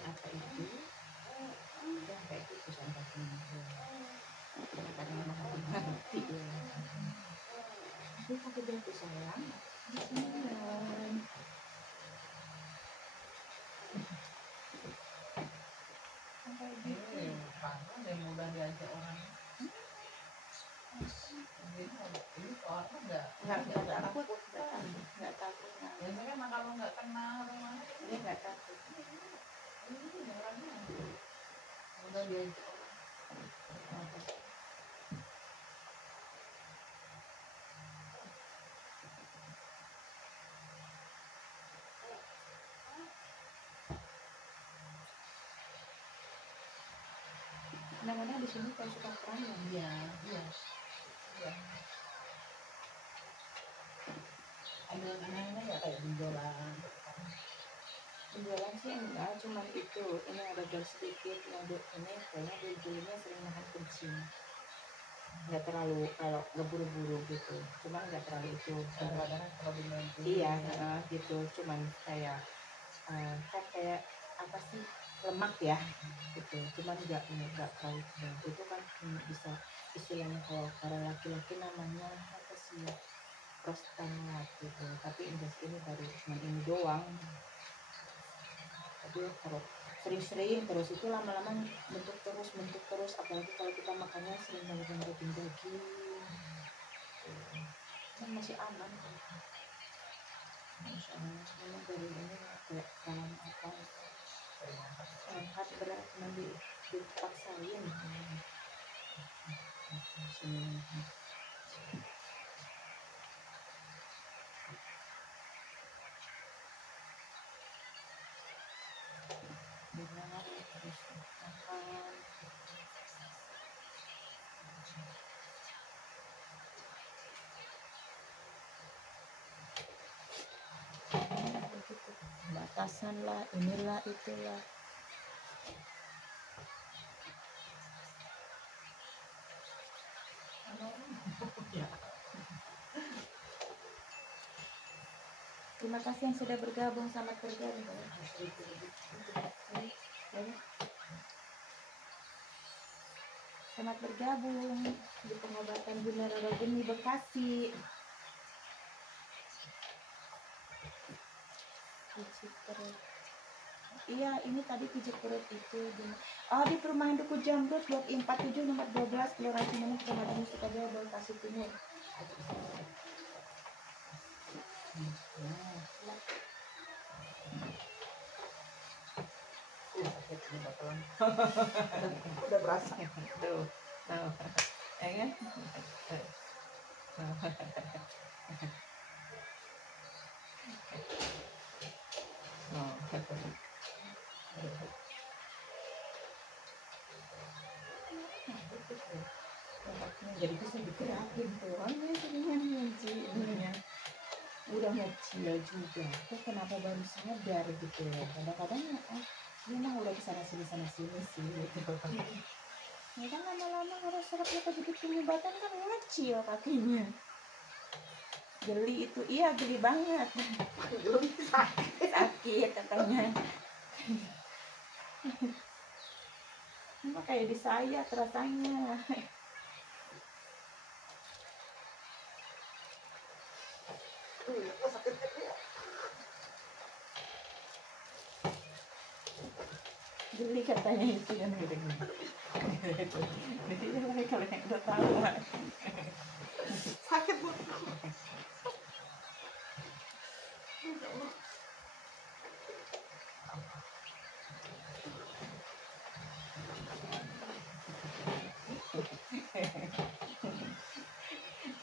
Apa itu? Udah kayak gitu sampai sini. Kadang-kadang mati ya. Ini pakai jatuh sayang. Bismillah. Sampai gitu. Pantas yang mudah diajak orang. Ini orang nggak takut. Biasanya kan kalau nggak kenal rumahnya Dia nggak takut. ini orangnya mudah diajak orang. Kadang-kadang di sini kalau suka perang ya. Iya. Ada anak-anak nggak kayak benjolan? Penjualan sih enggak, cuman itu ini ada gas sedikit yang ini kayaknya dia dulunya sering makan kucing, nggak terlalu kalau nggak buru-buru gitu, cuman nggak terlalu itu Kadang-kadang kalau dimain iya gitu, cuman kayak kan kayak apa sih lemak ya gitu, cuman nggak terlalu itu kan bisa istilahnya kalau laki-laki namanya apa sih ya, prostat gitu, tapi ini baru cuman ini doang. Tapi kalau sering-sering terus itu lama-lama bentuk terus, apalagi kalau kita makannya sering banget daging kan masih aman. Memang dari ini kayak dalam apa angkat berat cuma dipaksain. Berat terus makan. Batasan lah, inilah itulah. Terima kasih yang sudah bergabung, selamat bergabung. Selamat bergabung di pengobatan Bunda Roro Geni Bekasi. Iya, ini tadi pijat perut itu. Oh, di perumahan Duku Jamrut, blok 47 nomor 12, Kelurahan Cimanuk, Kecamatan Sukodono, Bekasi Timur. Sakit ini bakalan. Udah berasa. Tuh, ya kan? Jadi bisa digerakin tuh, seringnya ininya udah kecil juga, kok kenapa baru sadar gitu ya? Kadang-kadang dia mah udah kesana sini sih gitu. Ya kan lama-lama kalau sarafnya begitu penyumbatan kan ngecil kakinya. Geli itu, iya geli banget. Sakit katanya. Cuma kayak di saya rasanya. Geli katanya itu yang gini. Jadi kalau yang udah tahu Sakit bu.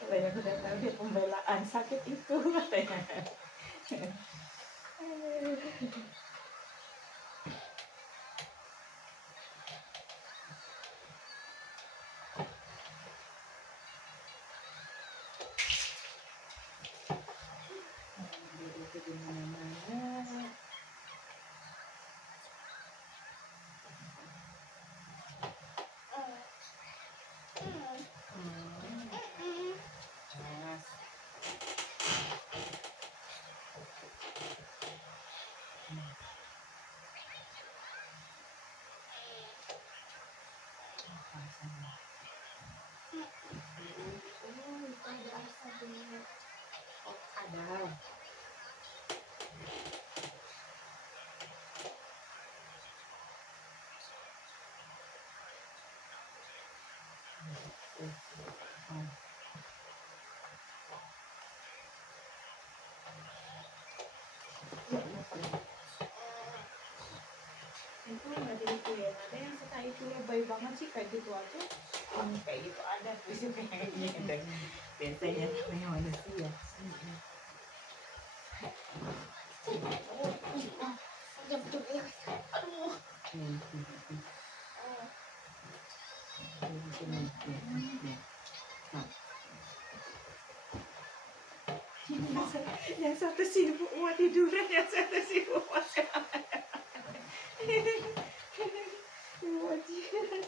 kalau yang udah tahu dia pembelaan sakit itu katanya. Ada. Itu ada itu ya, ada yang suka itu lebay banget sih kayak gitu aja. Kayak gitu ada tuh kayak gitu. Biasanya namanya manusia. Aduh. Yang satu sibuk mau tiduran, yang satu sibuk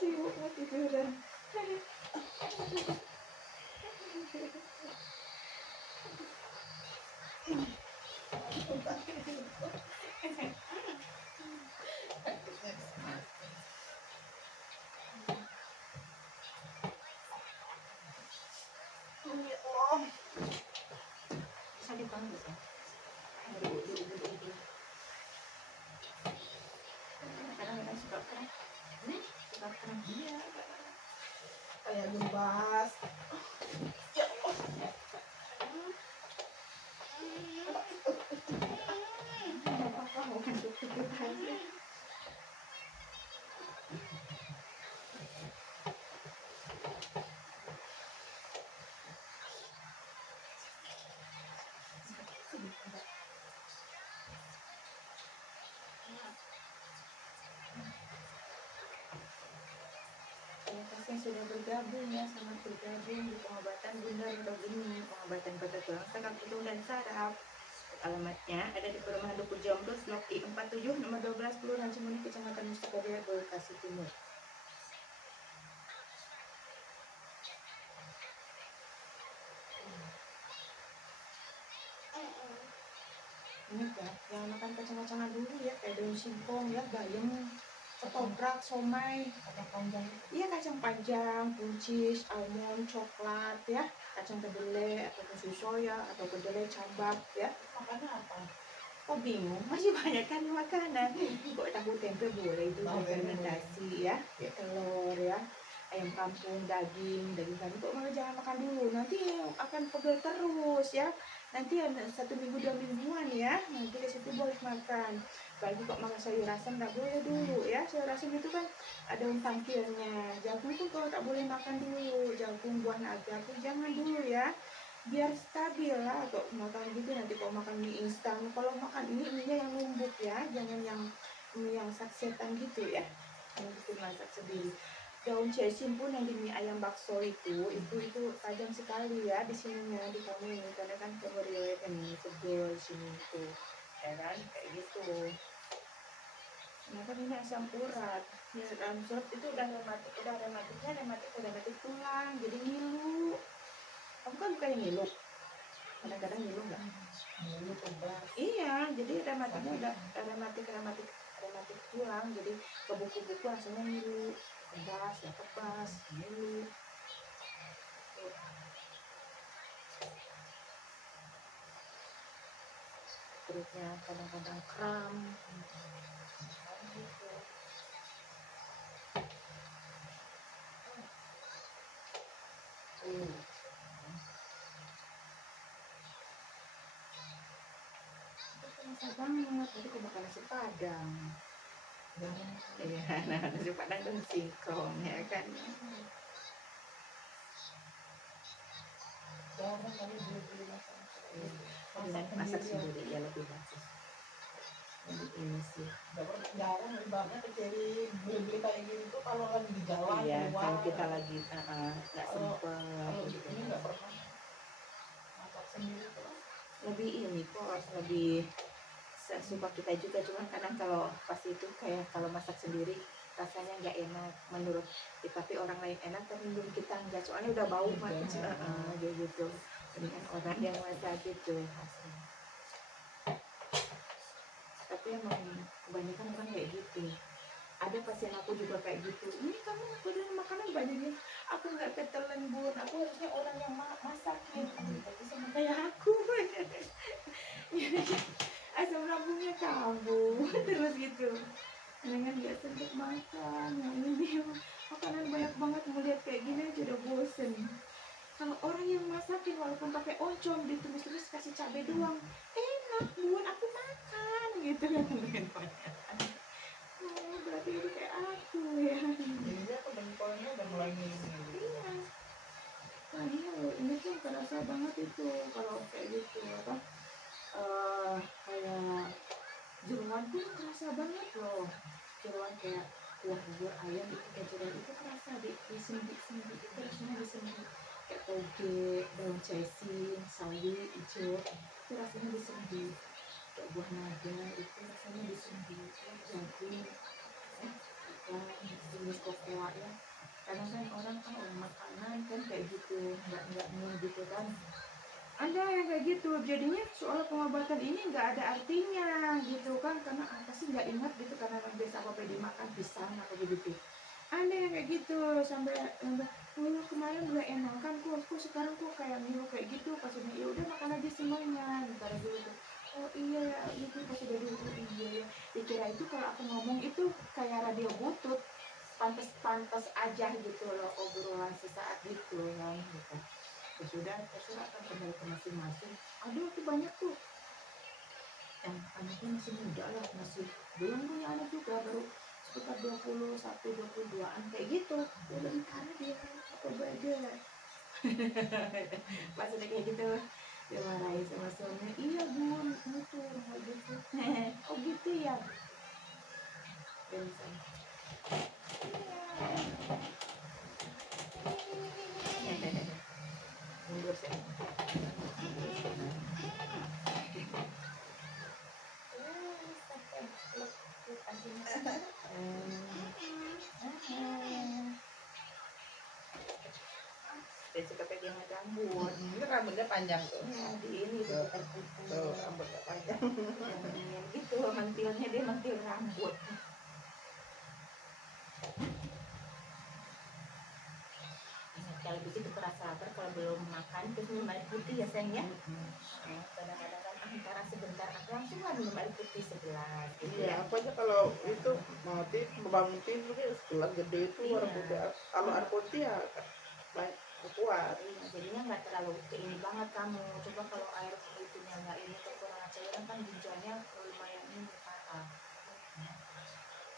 sibuk mau tiduran. Sakit banget ya. Kadang-kadang suka kram. Suka kram dia. Kayak gebas. Ya Allah. Apa-apa mau duduk aja. Terima kasih yang sudah bergabung ya, selamat bergabung di pengobatan Bunda Rondo ini, pengobatan pada tulang sakit hidung dan saraf. Alamatnya ada di perumahan Duku Jamrut, blok I47 nomor 12, Kelurahan Cimanuk, Kecamatan Sukodono, Bekasi Timur. Ini ya, yang makan kacang-kacangan dulu ya, kayak daun singkong ya, bayam, ketoprak, somai, Kacang panjang. iya kacang panjang, buncis, almond, coklat ya, kacang kedelai ataupun susu soya atau kedelai cabak ya. Makannya apa? kok bingung, masih banyak kan makanan. Kok tahu tempe boleh itu fermentasi ya, telur ya, ayam kampung, daging kambing, kok malah jangan makan dulu, nanti akan pegel terus ya. Nanti ada 1 minggu 2 mingguan ya, nanti di situ boleh makan. Bagi kok makan sayur asam nggak boleh dulu ya, sayur asam itu kan ada tangkirnya. Jagung pun kalau tak boleh makan dulu, jagung, buah naga pun jangan dulu ya, biar stabil lah. Kok makan gitu nanti kalau makan mie instan, kalau makan ini minyak yang lembut ya, jangan yang mie yang saksetan gitu ya, yang bikin masak sendiri. Daun sesim pun yang di mie ayam bakso itu tajam sekali ya di sininya, di kamu ini, karena kan riwayat ini sebel sini itu ya kan, kayak gitu. Nah kan ini asam urat ya, asam urat itu udah rematik tulang, jadi ngilu. Kamu kan bukan ngilu, kadang-kadang ngilu nggak? Ngilu tebas. Iya, jadi rematiknya udah rematik tulang, jadi ke buku-buku rasanya ngilu, tebas, ngilu. Perutnya kadang-kadang kram. Gitu. Terasa banget, tadi aku makan nasi padang. Iya, nah nasi padang dan singkong ya kan. Jarang kali beli masak sendiri ya lebih bagus. Ini sih. Jarang banget jadi beli kayak gitu kalau lagi di jalan. Iya, keluar. kalau kita lagi nggak sempet. Kalau ini nggak pernah masak sendiri tuh. Lebih ini kok, lebih suka kita juga, cuman kadang kalau pas itu kayak kalau masak sendiri rasanya nggak enak menurut ya, tapi orang lain enak tapi menurut kita nggak, soalnya udah bau macam gitu. Dengan orang yang masak gitu hasilnya. Tapi emang kebanyakan orang kayak gitu. Ada pasien aku juga kayak gitu, ini kamu udah makanan banyaknya, aku nggak ketelan bun, aku harusnya orang yang masakin. Tapi sama kayak aku asam lambungnya kambuh terus gitu, dengan nggak sempet makan. Yang ini makanan banyak banget, melihat kayak gini aja udah bosen. Kalau orang yang masakin walaupun pakai oncom ditumis-tumis kasih cabai doang, enak bun, aku makan gitu kan. Oh, berarti itu kayak aku ya. Jadi aku bengkolnya udah mulai ngilin. Iya. Nah ini tuh kerasa banget itu kalau kayak gitu apa, kayak jeruan pun kerasa banget loh. Jeruan kayak kuah bubur ayam itu, kayak jeruan itu kerasa di sendi-sendi itu, rasanya di sendi. Kayak toge, daun cesing, sawi hijau itu rasanya di sendi. Kayak buah naga itu rasanya di sendi. Jagung, jenis kokoa ya. Karena kan orang makanan kan kayak gitu, nggak mau gitu kan. Ada yang kayak gitu, jadinya soal pengobatan ini nggak ada artinya gitu kan, karena apa sih nggak ingat gitu, karena orang biasa apa dimakan pisang apa begitu. Ada yang kayak gitu sampai kemarin udah enakan kok sekarang kok kayak ngilu kayak gitu. Pas udah ya udah makan aja semuanya, ntar dulu tuh. Oh iya ya itu pas udah dulu, iya ya. Dikira itu kalau aku ngomong itu kayak radio butut, pantas aja gitu loh, obrolan sesaat gitu kan gitu. Ya sudah terserah kan, kembali ke masing-masing. Aduh aku banyak tuh yang anaknya masih muda lah, masih belum punya anak juga, baru sekitar 21-22an kayak gitu. Udah ntar dia apa aja. Pas udah kayak gitu dimarahin sama suami, iya bun itu kayak gitu. Oh gitu ya. Dan mundur saya. Dan suka pegang rambut. Ini rambutnya panjang tuh. Ya, di ini tuh rambutnya panjang. yang gitu mentilnya, dia mentil rambut. Kalau begitu keras sabar, kalau belum makan terus minum air putih ya sayang ya. Kadang-kadang kan antara sebentar aku langsung lah minum air putih segelas gitu Iya, ya. apa aja kalau itu mati bangun tidur ya segelas gede itu Iya. air putih. Kalau air putih ya baik kuat. Iya, jadinya nggak terlalu ini banget kamu. Coba kalau air putihnya nggak ini kekurangan cairan kan ginjalnya lumayan ini parah.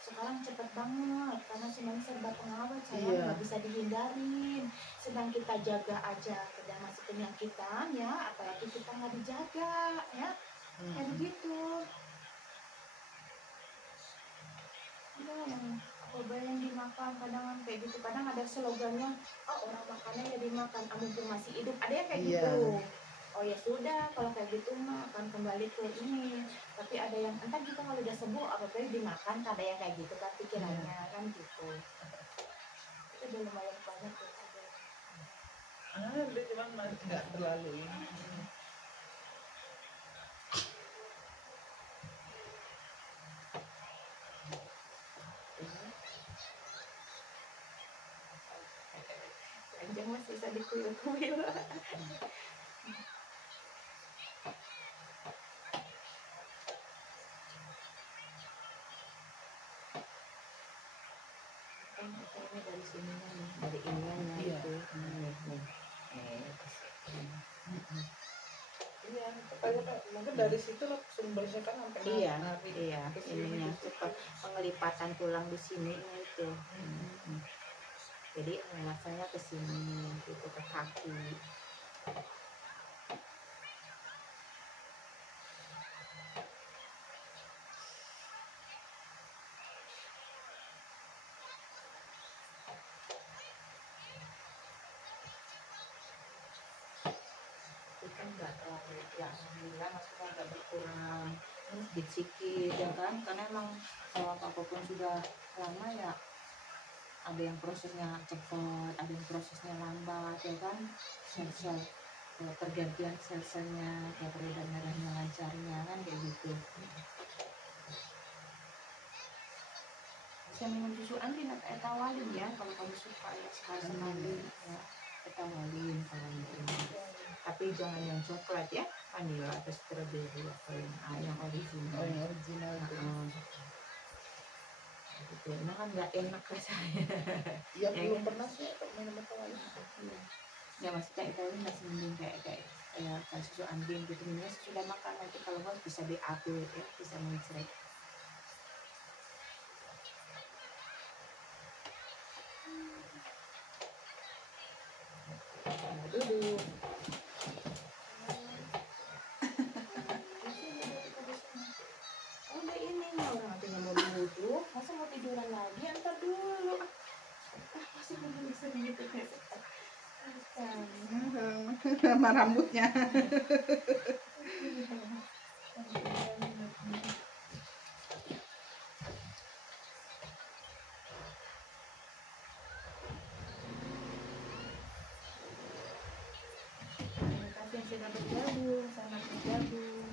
Sekarang cepet banget karena semuanya serba pengawet, sayang Iya. nggak bisa dihindarin. Sedang kita jaga aja kadang masih penyakitan ya, apalagi kita nggak dijaga ya, kayak begitu. Ada yang coba yang dimakan kadang kayak gitu, kadang ada slogannya, oh orang makannya ya dimakan, mumpung masih hidup, ada yang kayak Iya. gitu. Oh ya sudah, kalau kayak gitu mah akan kembali ke ini. Tapi ada yang entar kita kalau udah sembuh apa apa dimakan, ada yang kayak gitu kan pikirannya kan gitu. Itu udah lumayan banyak tuh. Ada cuman nggak terlalu ini. Panjang masih bisa dikuil-kuil. Ini dari sininya nih, dari ininya Iya. itu. Iya, katanya mungkin dari situ lah sumbernya kan sampai Iya, narik iya, ke sini ininya gitu. cepat pengelipatan tulang di sini itu. Jadi rasanya ke sini gitu, ke kaki. Itu kan nggak terlalu, ya alhamdulillah maksudnya nggak berkurang sedikit ya kan, karena emang kalau apapun sudah lama ya, ada yang prosesnya cepat, ada yang prosesnya lambat ya kan, sel-sel pergantian sel-selnya, kayak peredaran darahnya lancarnya kan kayak gitu. Bisa minum susu anti atau etawalin ya kalau kamu suka ya, sekali-sekali ya, etawalin kalau ini. Tapi jangan yang coklat ya, vanilla atau strawberry atau yang original. Oh, yang original tuh. Gitu. Nah kan nggak enak rasanya. Iya, Ya belum kan? pernah sih minum itu lagi. Iya. Ya maksudnya itu masih mending kayak susu ambien gitu, minumnya sesudah makan, nanti kalau mau bisa BAB ya, bisa mencret. Nah, duduk. Udah ini orang nantinya mau duduk, masa mau tiduran lagi, antar dulu. Masih belum bisa gitu kan. Sama rambutnya. Terima kasih yang sudah bergabung, selamat bergabung.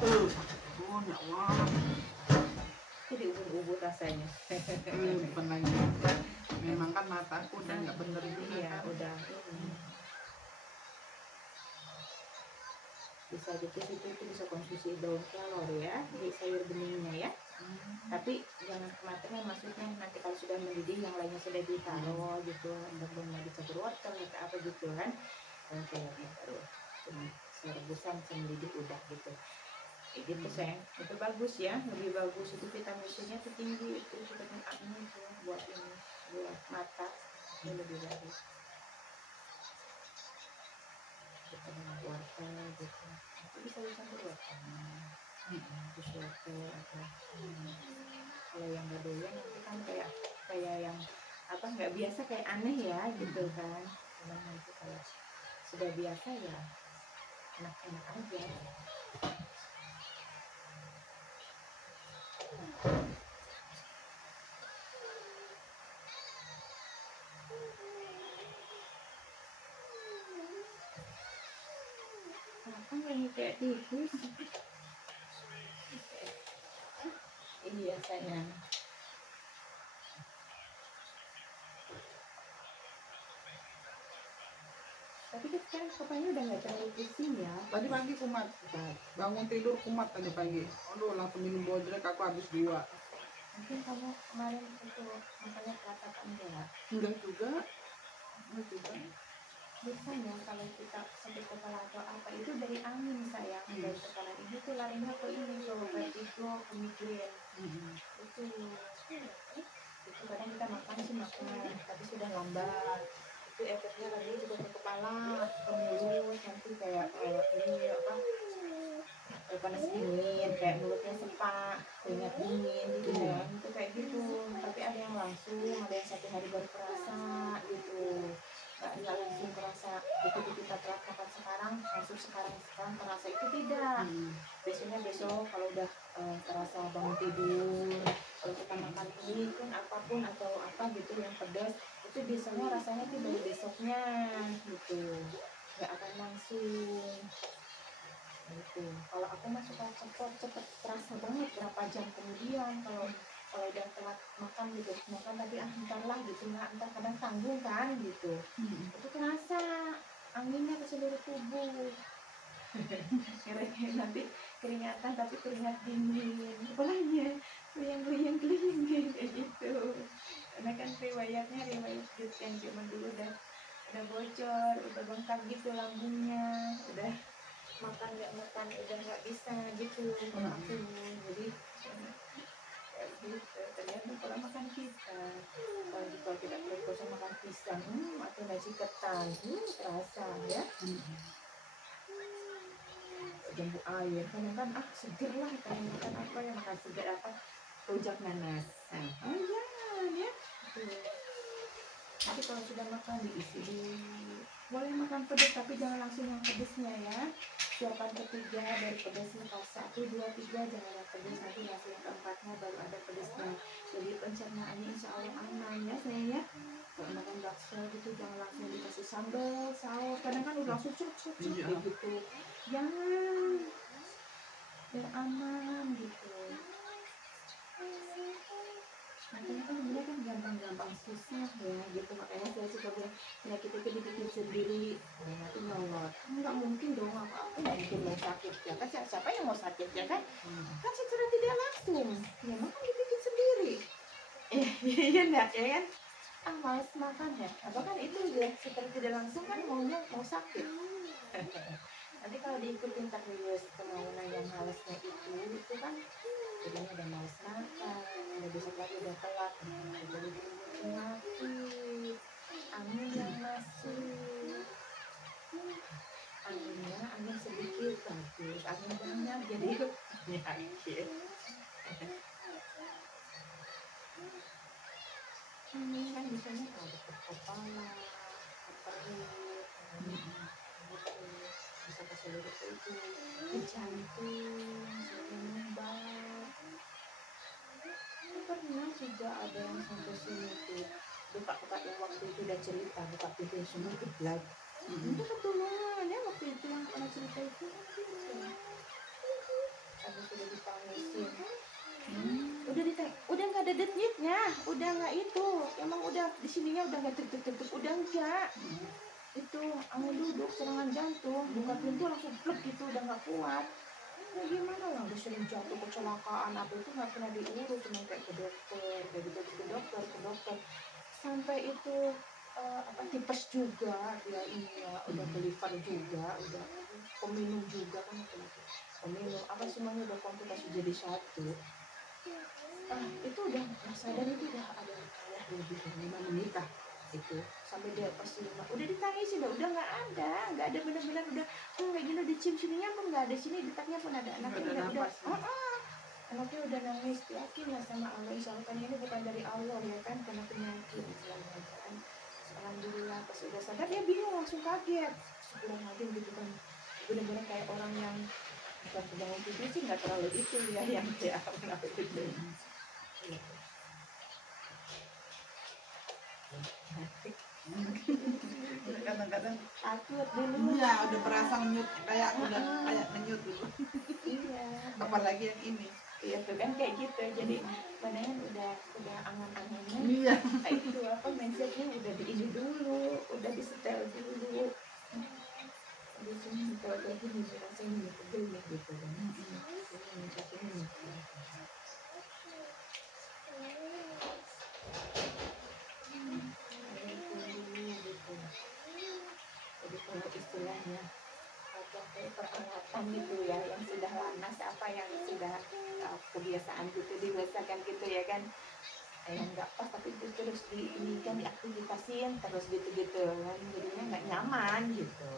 Halo semua. Ya Allah. Jadi ubur-ubur rasanya. Bukan lagi. Memang kan mataku udah nggak bener juga. Iya, udah. Bisa gitu itu bisa konsumsi daun kelor ya, di sayur beningnya ya. Tapi jangan kematangan, maksudnya nanti kalau sudah mendidih yang lainnya sudah ditaruh gitu, belum mau dicampur wortel atau apa gitu kan, daun kelornya taruh, cuma serebusan mendidih udah gitu. Gitu sayang, itu bagus ya, lebih bagus, itu vitamin C-nya tuh tinggi, itu vitamin A-nya itu buat ini, buat mata itu lebih bagus. Vitamin wortel gitu, itu bisa dicampur wortel, terus wortel atau kalau yang nggak doyan nanti kan kayak yang apa nggak biasa, kayak aneh ya gitu kan. Cuman nanti kalau sudah biasa ya enak-enak aja. Apa yang kayak tikus? Iya sayang. kan kepalanya udah nggak terlalu pusing ya. Tadi pagi kumat, bangun tidur kumat tadi pagi. Aduh, langsung minum bodrek, aku habis 2. Mungkin kamu kemarin itu makanya kelatakan enggak? Enggak juga. Enggak juga. Biasanya kalau kita sakit kepala atau apa itu dari angin sayang, dari tekanan ini tuh larinya ke ini, ke vertigo, ke migrain. Itu kadang kita makan sih makan, tapi sudah lambat. Itu efeknya lagi juga ke kepala, ke mulut, nanti kayak ini apa? Panas dingin, kayak mulutnya sepak, keringat dingin gitu kan, itu kayak gitu. Tapi ada yang langsung, ada yang 1 hari baru kerasa gitu. Nggak langsung kerasa begitu kita telat makan sekarang, langsung sekarang kerasa, itu tidak. Biasanya besok kalau udah terasa bangun tidur, kalau kita makan ini pun apapun atau apa gitu yang pedas, itu biasanya rasanya tuh baru besoknya gitu, nggak akan langsung gitu. Kalau aku mah suka cepet terasa banget berapa jam kemudian kalau udah telat makan gitu, makan tadi ntar lah gitu, nggak ntar kadang tanggung kan gitu. Itu terasa anginnya ke seluruh tubuh. Nanti keringatan tapi keringat dingin, kepalanya goyang kayak gitu. Karena kan riwayat GERD yang zaman dulu udah bocor, udah bengkak gitu lambungnya, udah makan nggak makan udah nggak bisa gitu kalau aku. Jadi gitu, ternyata pola makan kita kalau tidak berpuasa makan pisang atau nasi ketan terasa ya. Jambu air kan seger lah, kalau makan apa ya, makan seger apa, rujak nanas. Jangan ya nanti kalau sudah makan diisi boleh makan pedas tapi jangan langsung yang pedesnya ya. Siapan ketiga dari pedasnya pas 1, 2, 3 jangan yang pedas, nanti langsung yang keempatnya baru ada pedasnya. Jadi pencernaannya insya Allah aman ya sayang ya. Kalau makan bakso gitu jangan langsung dikasih sambal saus, kadang kan udah langsung cuk kayak gitu. Jangan, biar aman gitu. Makanya kan sebenarnya kan gampang susah ya gitu, makanya saya suka bilang penyakit itu dibikin sendiri. Nanti nyolot, nggak mungkin dong, aku nggak mungkin mau sakit ya kan, siapa yang mau sakit ya kan, kan secara tidak langsung ya makan dibikin sendiri. Iya enggak ya kan, males makan ya, apa kan itu ya secara tidak langsung kan maunya mau sakit. Nanti kalau diikutin terus kemauan yang malesnya itu kan jadinya udah males makan, udah besok lagi udah telat, jadi mati. Angin yang masuk, angin sedikit bagus, angin banyak jadi penyakit. Angin kan biasanya ada ke kepala, ke perut, bisa ke seluruh tubuh, ke jantung, menyumbat. Pernah juga ada yang sampai sini tuh, buka yang waktu itu udah cerita, buka pintu semua geblak. Itu ketulungan ya waktu itu yang pernah cerita itu. Habis sudah ditangisin, udah nggak ada denyutnya, udah nggak itu, emang udah di sininya udah nggak tuk, udah enggak. Itu angin duduk serangan jantung, buka pintu langsung plek gitu, udah nggak kuat. Ya gimana lah, udah sering jatuh kecelakaan apa itu nggak pernah diurus, cuma kayak ke dokter, kayak gitu ke dokter, sampai itu tipes juga dia ini ya, udah liver juga, udah peminum juga kan, peminum apa semuanya udah komplikasi jadi satu. Itu udah sadar, itu udah ada kayak lebih dari 5 menit lah itu, sampai dia pas di rumah udah ditangisi, udah nggak ada benar-benar udah kayak gini, udah cium sininya pun nggak ada, sini detaknya pun ada, anaknya udah anaknya udah nangis. Yakin lah sama Allah, insya Allah kan ini bukan dari Allah ya kan, karena penyakit kan. Alhamdulillah pas udah sadar dia bingung, langsung kaget, sebelum lagi gitu kan, benar-benar kayak orang yang bukan bangun tidur sih, nggak terlalu itu ya yang dia kenapa gitu. Kadang-kadang takut dulu. Iya, udah berasa nyut, kayak udah kayak menyut dulu. Iya. Apalagi yang ini. Iya tuh kan kayak gitu. Jadi badannya udah angan-angannya. Iya. Itu apa mindsetnya udah di ini dulu, udah disetel dulu. gitu kan. Minta sini. Gitu. Jadi kalau istilahnya peralatan gitu ya yang sudah lama apa yang sudah kebiasaan gitu dibiasakan gitu ya kan, yang nggak pas tapi itu terus di ini kan diaktifitasin terus gitu kan, jadinya nggak nyaman gitu.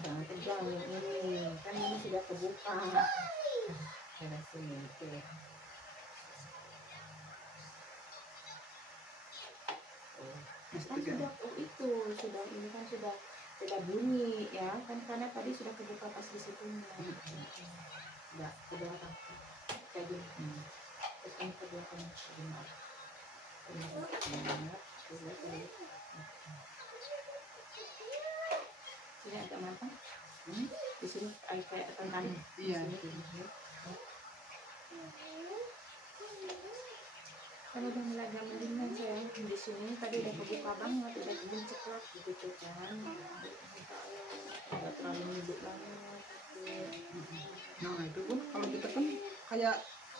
Jangan tegang ini kan ini sudah kebuka sana sini gitu. Kan sudah itu sudah ini kan sudah bunyi ya kan karena tadi sudah kebuka pas di situnya. Udah kayak gini. Terus ini kedua kan benar. Sini agak matang. Di sini kayak tekan. Iya. Kalau udah mulai agak mendingan sayang di sini tadi udah kebuka banget, udah ceklak gitu kan. Nggak terlalu nyeduk banget. Nah itu pun kalau ditekan kayak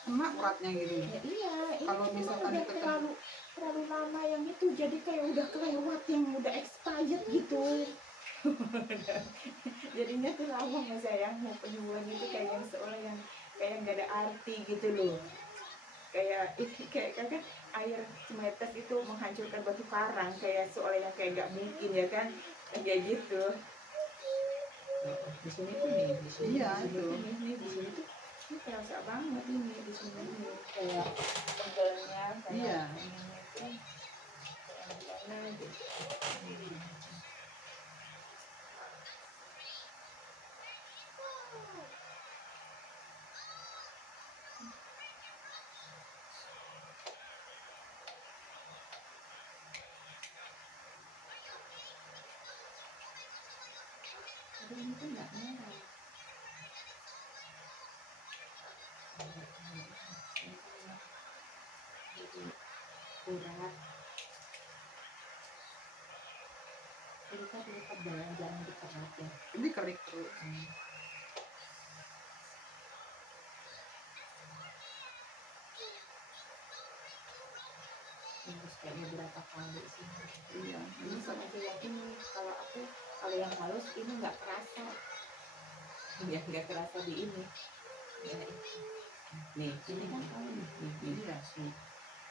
kena uratnya gitu. Ya, iya. Kalau misalkan udah terlalu lama yang itu jadi kayak udah kelewat yang udah expired gitu. Jadinya tuh lama mas sayang mau penyembuhan itu kayak yang seolah yang kayak nggak ada arti gitu loh. Kayak kan air semetes itu menghancurkan batu karang kayak seolah yang kayak nggak mungkin ya kan kayak gitu. Di sini tuh nih di sini iya itu nih di sini tuh ini kerasa banget ini di sini nih kayak pegelnya kayak iya ini tuh gimana gitu. Ini tuh nggak merah. Jadi urat. Urat jangan dikerat ya. Ini kerik terus. Terus kayaknya berapa kali sih. Iya. Ini sama kayak ini kalau yang halus ini nggak kerasa. Ya nggak kerasa di ini. Ya, nih ini kan kamu nih ya nih.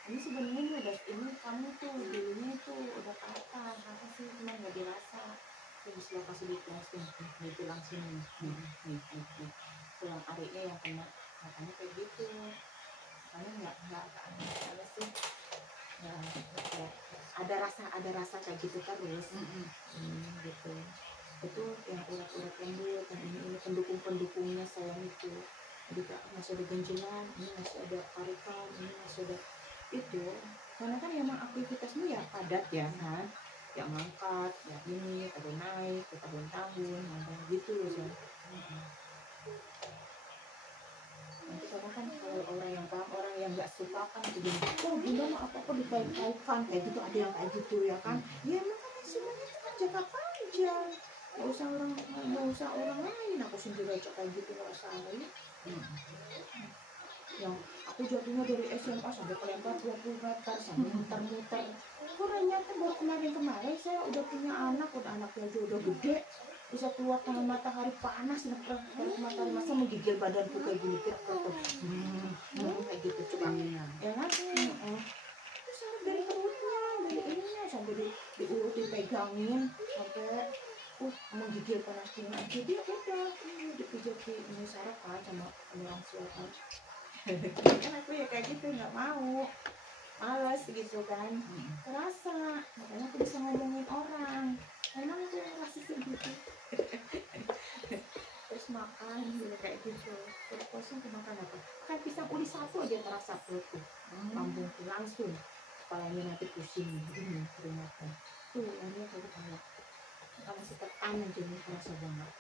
Ini sebenarnya udah ini kamu tuh dulunya tuh udah patah apa sih cuma nggak dirasa. Terus lo kasih di plastik nih tulang sini nih tulang ariknya yang kena makanya kayak gitu. Makanya nggak apa sih. Ya, ada rasa kayak gitu terus. Gitu. Itu yang urat-urat rambut yang ini pendukung-pendukungnya saya itu. Jadi masih ada ganjelan, ini masih ada tarikan, ini masih ada itu. Karena kan memang aktivitasmu ya padat ya kan, yang ngangkat, ya ini, ada naik, kita tahun, ada gitu ya. Nanti karena kan kalau orang yang paham, orang yang nggak suka kan begini, oh bunda mah apa-apa dikait-kaitkan kayak gitu, ada yang kayak gitu ya kan. Ya makanya semuanya itu kan jangka panjang. Nggak usah orang lain, aku sendiri aja kayak gitu nggak salah ya. Yang aku jatuhnya dari SMA sampai kelempar 20 meter sampai muter-muter. Ternyata baru kemarin saya udah punya anak anaknya aja udah gede, bisa keluar kena matahari panas, dari matahari masa menggigil badanku kayak gini kayak gitu coba ya kan. Terus dari perutnya dari ininya sampai diurutin pegangin sampai menggigil panas dingin aja dia udah dipijati ini saraf kan sama langsung kan. Kan aku ya kayak gitu nggak mau, malas gitu kan. Terasa makanya aku bisa ngomongin orang memang aku ngerasa gitu. Terus makan gitu kayak gitu perut kosong makan apa kan pisang uli satu aja terasa perutku lambungku langsung kepalanya nanti pusing gini keringatan tuh ini aku ketawa kalau masih tertanam jadi terasa banget.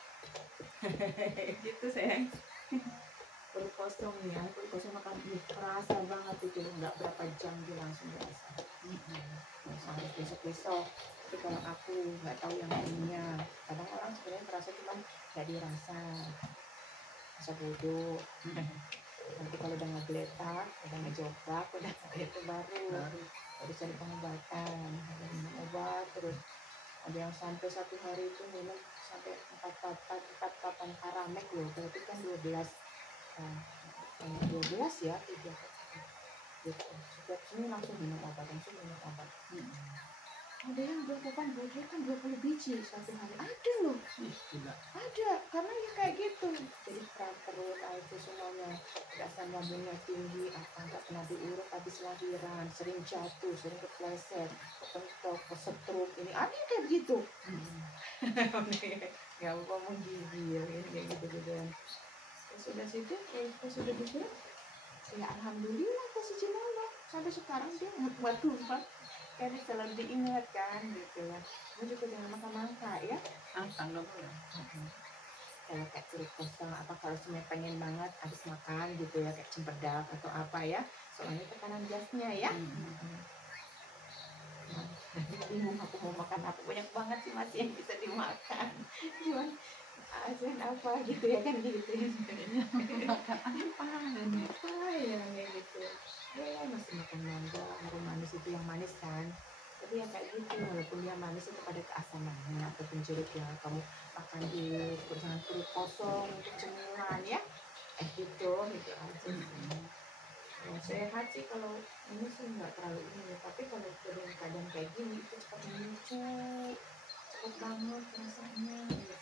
Gitu sayang. Perut kosong ya, kulit kosong makan terasa banget itu, nggak berapa jam dia langsung berasa. Sampai besok-besok. Tapi kalau aku nggak tahu yang lainnya, kadang orang sebenarnya terasa cuma nggak dirasa, rasa bodoh. Nanti kalau udah ngegeletak, udah ngejobrak, udah itu baru cari pengobatan, ada minum obat terus. Ada yang sampai 1 hari itu minum sampai 4 papan karamek loh, berarti kan 12 ya, 3 gitu. Setiap sini langsung minum obat, Ada yang buat 20 biji 1 hari, ada loh. Ada, karena ya kayak gitu. Jadi keram perut, itu semuanya, asam lambungnya tinggi, nggak pernah diurut, habis lahiran, sering jatuh, sering kepleset, kepentok, kesetruk, ini ada yang kayak gitu. Nggak mau menggigil, ini kayak gitu. Sudah situ, sudah dikira, ya alhamdulillah kasih Cinono sampai sekarang dia nggak tumpah. Kan selalu diingatkan gitu ya. Kamu juga jangan makan mangga ya. Nggak boleh. Kalau kayak perut kosong apa kalau semuanya pengen banget habis makan gitu ya, kayak cempedak atau apa ya. Soalnya tekanan gasnya ya. Bingung aku mau makan apa, banyak banget sih masih yang bisa dimakan. Cuman asin apa gitu ya kan gitu ya sebenarnya. Apa ya kayak gitu. Ya masih makan mangga, aroma manis itu yang manis kan. Tapi yang kayak gitu, walaupun dia manis itu pada keasamannya atau jeruk yang kamu makan di jangan perut kosong untuk cemilan ya. Gitu aja. Sehat sih kalau ini sih nggak terlalu ini, tapi kalau keadaan kayak gini itu cepat melucu, cepat banget rasanya gitu.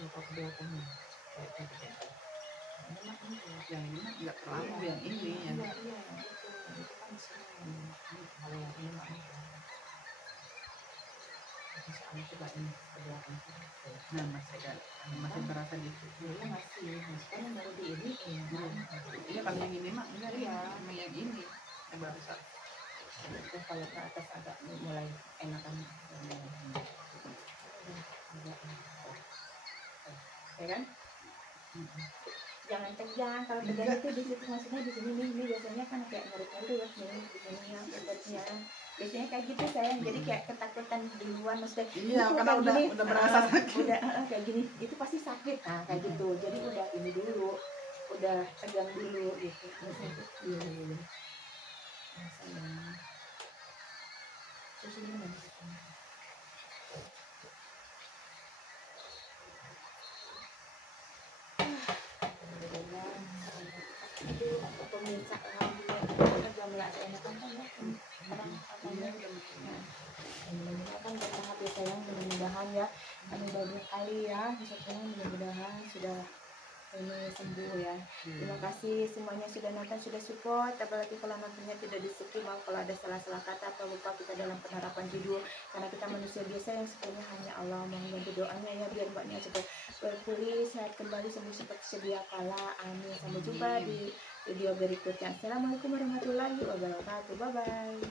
Coba ke belakangnya kayak tadi ya. Yang ini nggak terlalu yang ini ya. Iya itu kan senang. Kalau yang ini mah soalnya coba ini ke belakang. Nah masih terasa gitu. Iya masih kan baru di ini. Iya kalau yang ini mah enggak ya. Yang ini yang barusan. Kalau ke atas agak mulai enakan. Ya kan? Jangan tegang, kalau tegang itu di situ maksudnya di sini nih biasanya kan kayak nyerut-nyerut nih di sini yang obatnya. Biasanya kayak gitu sayang, jadi kayak ketakutan duluan maksudnya. Iya, karena udah berasa sakit. Udah kayak gini, itu pasti sakit. Nah, kayak gitu. Jadi udah ini dulu, udah tegang dulu gitu. Iya. Sayang. Susunya mana? Pemirsa alhamdulillah mulai enakan kan ya orang kan bertahap ya sayang, mudah-mudahan ya kami banyak kali ya mudah-mudahan sudah ini sembuh ya. Terima kasih semuanya sudah nonton, sudah support. Apalagi kalau nontonnya tidak di-skip, maaf kalau ada salah-salah kata atau lupa kita dalam penerapan judul, karena kita manusia biasa yang sepenuhnya hanya Allah. Mohon bantu doanya ya biar mbaknya cepat pulih, sehat kembali, sembuh seperti sedia kala. Amin. Sampai jumpa di video berikutnya. Assalamualaikum warahmatullahi wabarakatuh. Bye bye.